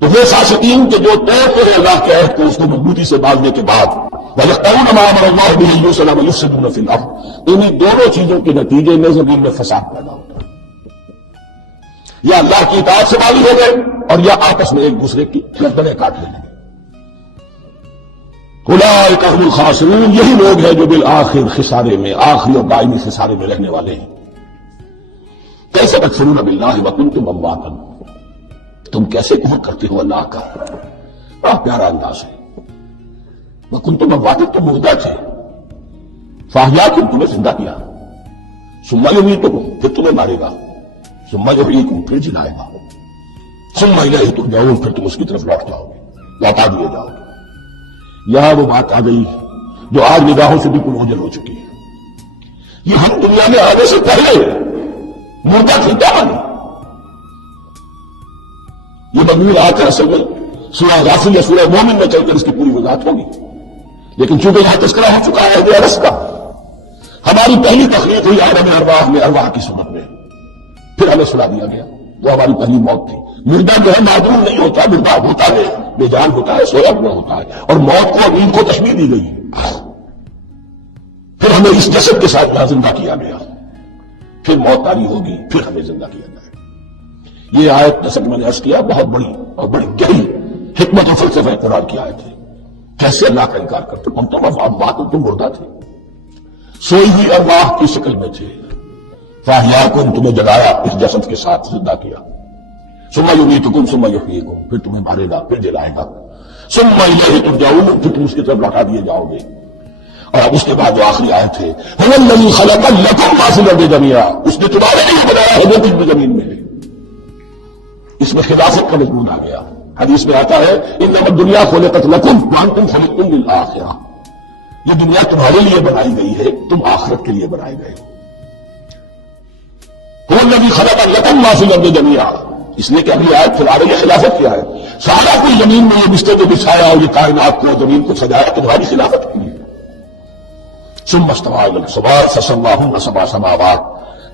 تو وہ فاسقین کے جو توڑتے ہیں اللہ کے عہد کو، اس کو مضبوطی سے باندھنے کے بعد، وَيَقْطَعُونَ مَا أَمَرَ اللَّهُ بِهِ أَن يُوصَلَ وَيُفْسِدُونَ فِي الْأَرْضِ، انہیں دونوں چیزوں کے نتیجے میں زمین میں فساد پیدا ہوتا ہے، یا اللہ کی اطاعت سے باغی ہو گئے، اور یا آپس میں ایک دوسرے کی گردنیں کاٹ لیں گے۔ اولئک هم الخاسرون، یہی لوگ ہیں جو بالآخر خسارے میں، آخری اور دائمی خسارے میں رہنے والے ہیں۔ کیسے تکفرون باللہ وکنتم امواتا، تم کیسے کفر کرتے ہو اللہ کا؟ بڑا پیارا انداز ہے۔ وکنتم امواتا، تم مردہ تھے، فاحیاکم، تمہیں زندہ کیا، ثم یمیتکم، پھر تمہیں مارے گا، ثم یحییکم، پھر جلائے گا، ثم الیہ ترجعون، پھر تم اس کی طرف لوٹ جاؤ گے، لوٹا دیے جاؤ گے۔ یہاں وہ بات آ گئی جو آج نگاہوں سے بالکل اوجھل ہو چکی ہے۔ یہ ہم دنیا میں آنے سے پہلے مردہ تھے کیا بنے؟ یہ مضمون آ کر اصل میں سورہ غافر یا سورہ مومن میں چل کر اس کی پوری وضاحت ہوگی، لیکن چونکہ یہاں تذکرہ ہو چکا ہے عرص کا، ہماری پہلی تخلیق ہوئی عالم ارواح میں، ارواح کی صورت میں، پھر ہمیں سلا دیا گیا، وہ ہماری پہلی موت تھی۔ مردہ جو ہے معدوم نہیں ہوتا، مردہ ہوتا ہے، بے جان ہوتا ہے، سویا ہوا ہوتا ہے، اور موت کو نیند کو تشبیہ دی گئی۔ پھر ہمیں اس جسد کے ساتھ یہاں زندہ کیا گیا، پھر موت تاری ہوگی، پھر ہمیں زندہ کیا جائے گا۔ یہ آیت جیسا کہ میں نے عرض کیا بہت بڑی اور بڑی گہری حکمت و فلسفہ قرآن کی آیت ہے۔ کیسے اللہ کا انکار کرتے؟ تم مردہ تھے، سوئی ہوئی ارواح کی شکل میں تھے، فاحیاکم، تمہیں جلایا، اس جسد کے ساتھ زندہ کیا، ثم یمیتکم ثم یحییکم، پھر تمہیں مارے گا، پھر جلائے گا، ثم الیہ ترجعون، پھر تم اس کی طرف لوٹا دیے جاؤ گے۔ اور اب اس کے بعد جو آخری آیت ہے، هو الذی خلق لکم ما فی الارض جمیعا، اس نے تمہارے لیے بنایا ہے جو کچھ بھی زمین میں ہے۔ اس میں خلافت کا مضمون آ گیا۔ حدیث میں آتا ہے انما الدنیا خلقت لکم وانتم خلقتم للآخرہ، یہ دنیا تمہارے لیے بنائی گئی ہے، تم آخرت کے لیے بنائے گئے۔ هو الذی خلق لکم ما فی الارض جمیعا، اس نے کہ ابھی آیت تمہارے لیے خلافت کیا ہے، سارا کوئی زمین میں یہ بستر جو بچھایا اور یہ کائنات کو زمین کو سجایا تمہاری خلافت کے لیے۔ ثم استوى الى السماء فسواهن سبع سماوات،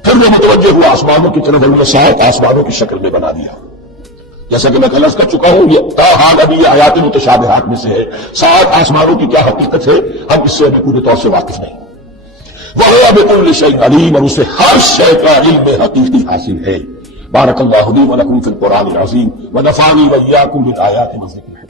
پھر وہ متوجہ ہوا آسمانوں کی طرف، انہوں نے 7 آسمانوں کی شکل میں بنا دیا۔ جیسا کہ میں کل عرض کر چکا ہوں، یہ تاحال ابھی یہ آیات متشابہات میں سے ہے۔ 7 آسمانوں کی کیا حقیقت ہے ہم اس سے ابھی پورے طور سے واقف نہیں۔ وَهُوَ بِكُلِّ شَيْءٍ عَلِيمٌ، اور اسے ہر شے کا علم حقیقی حاصل ہے۔ بارک اللہ لی ولکم فی القرآن العظیم ونفعنی وإیاکم بالآیات والذکر۔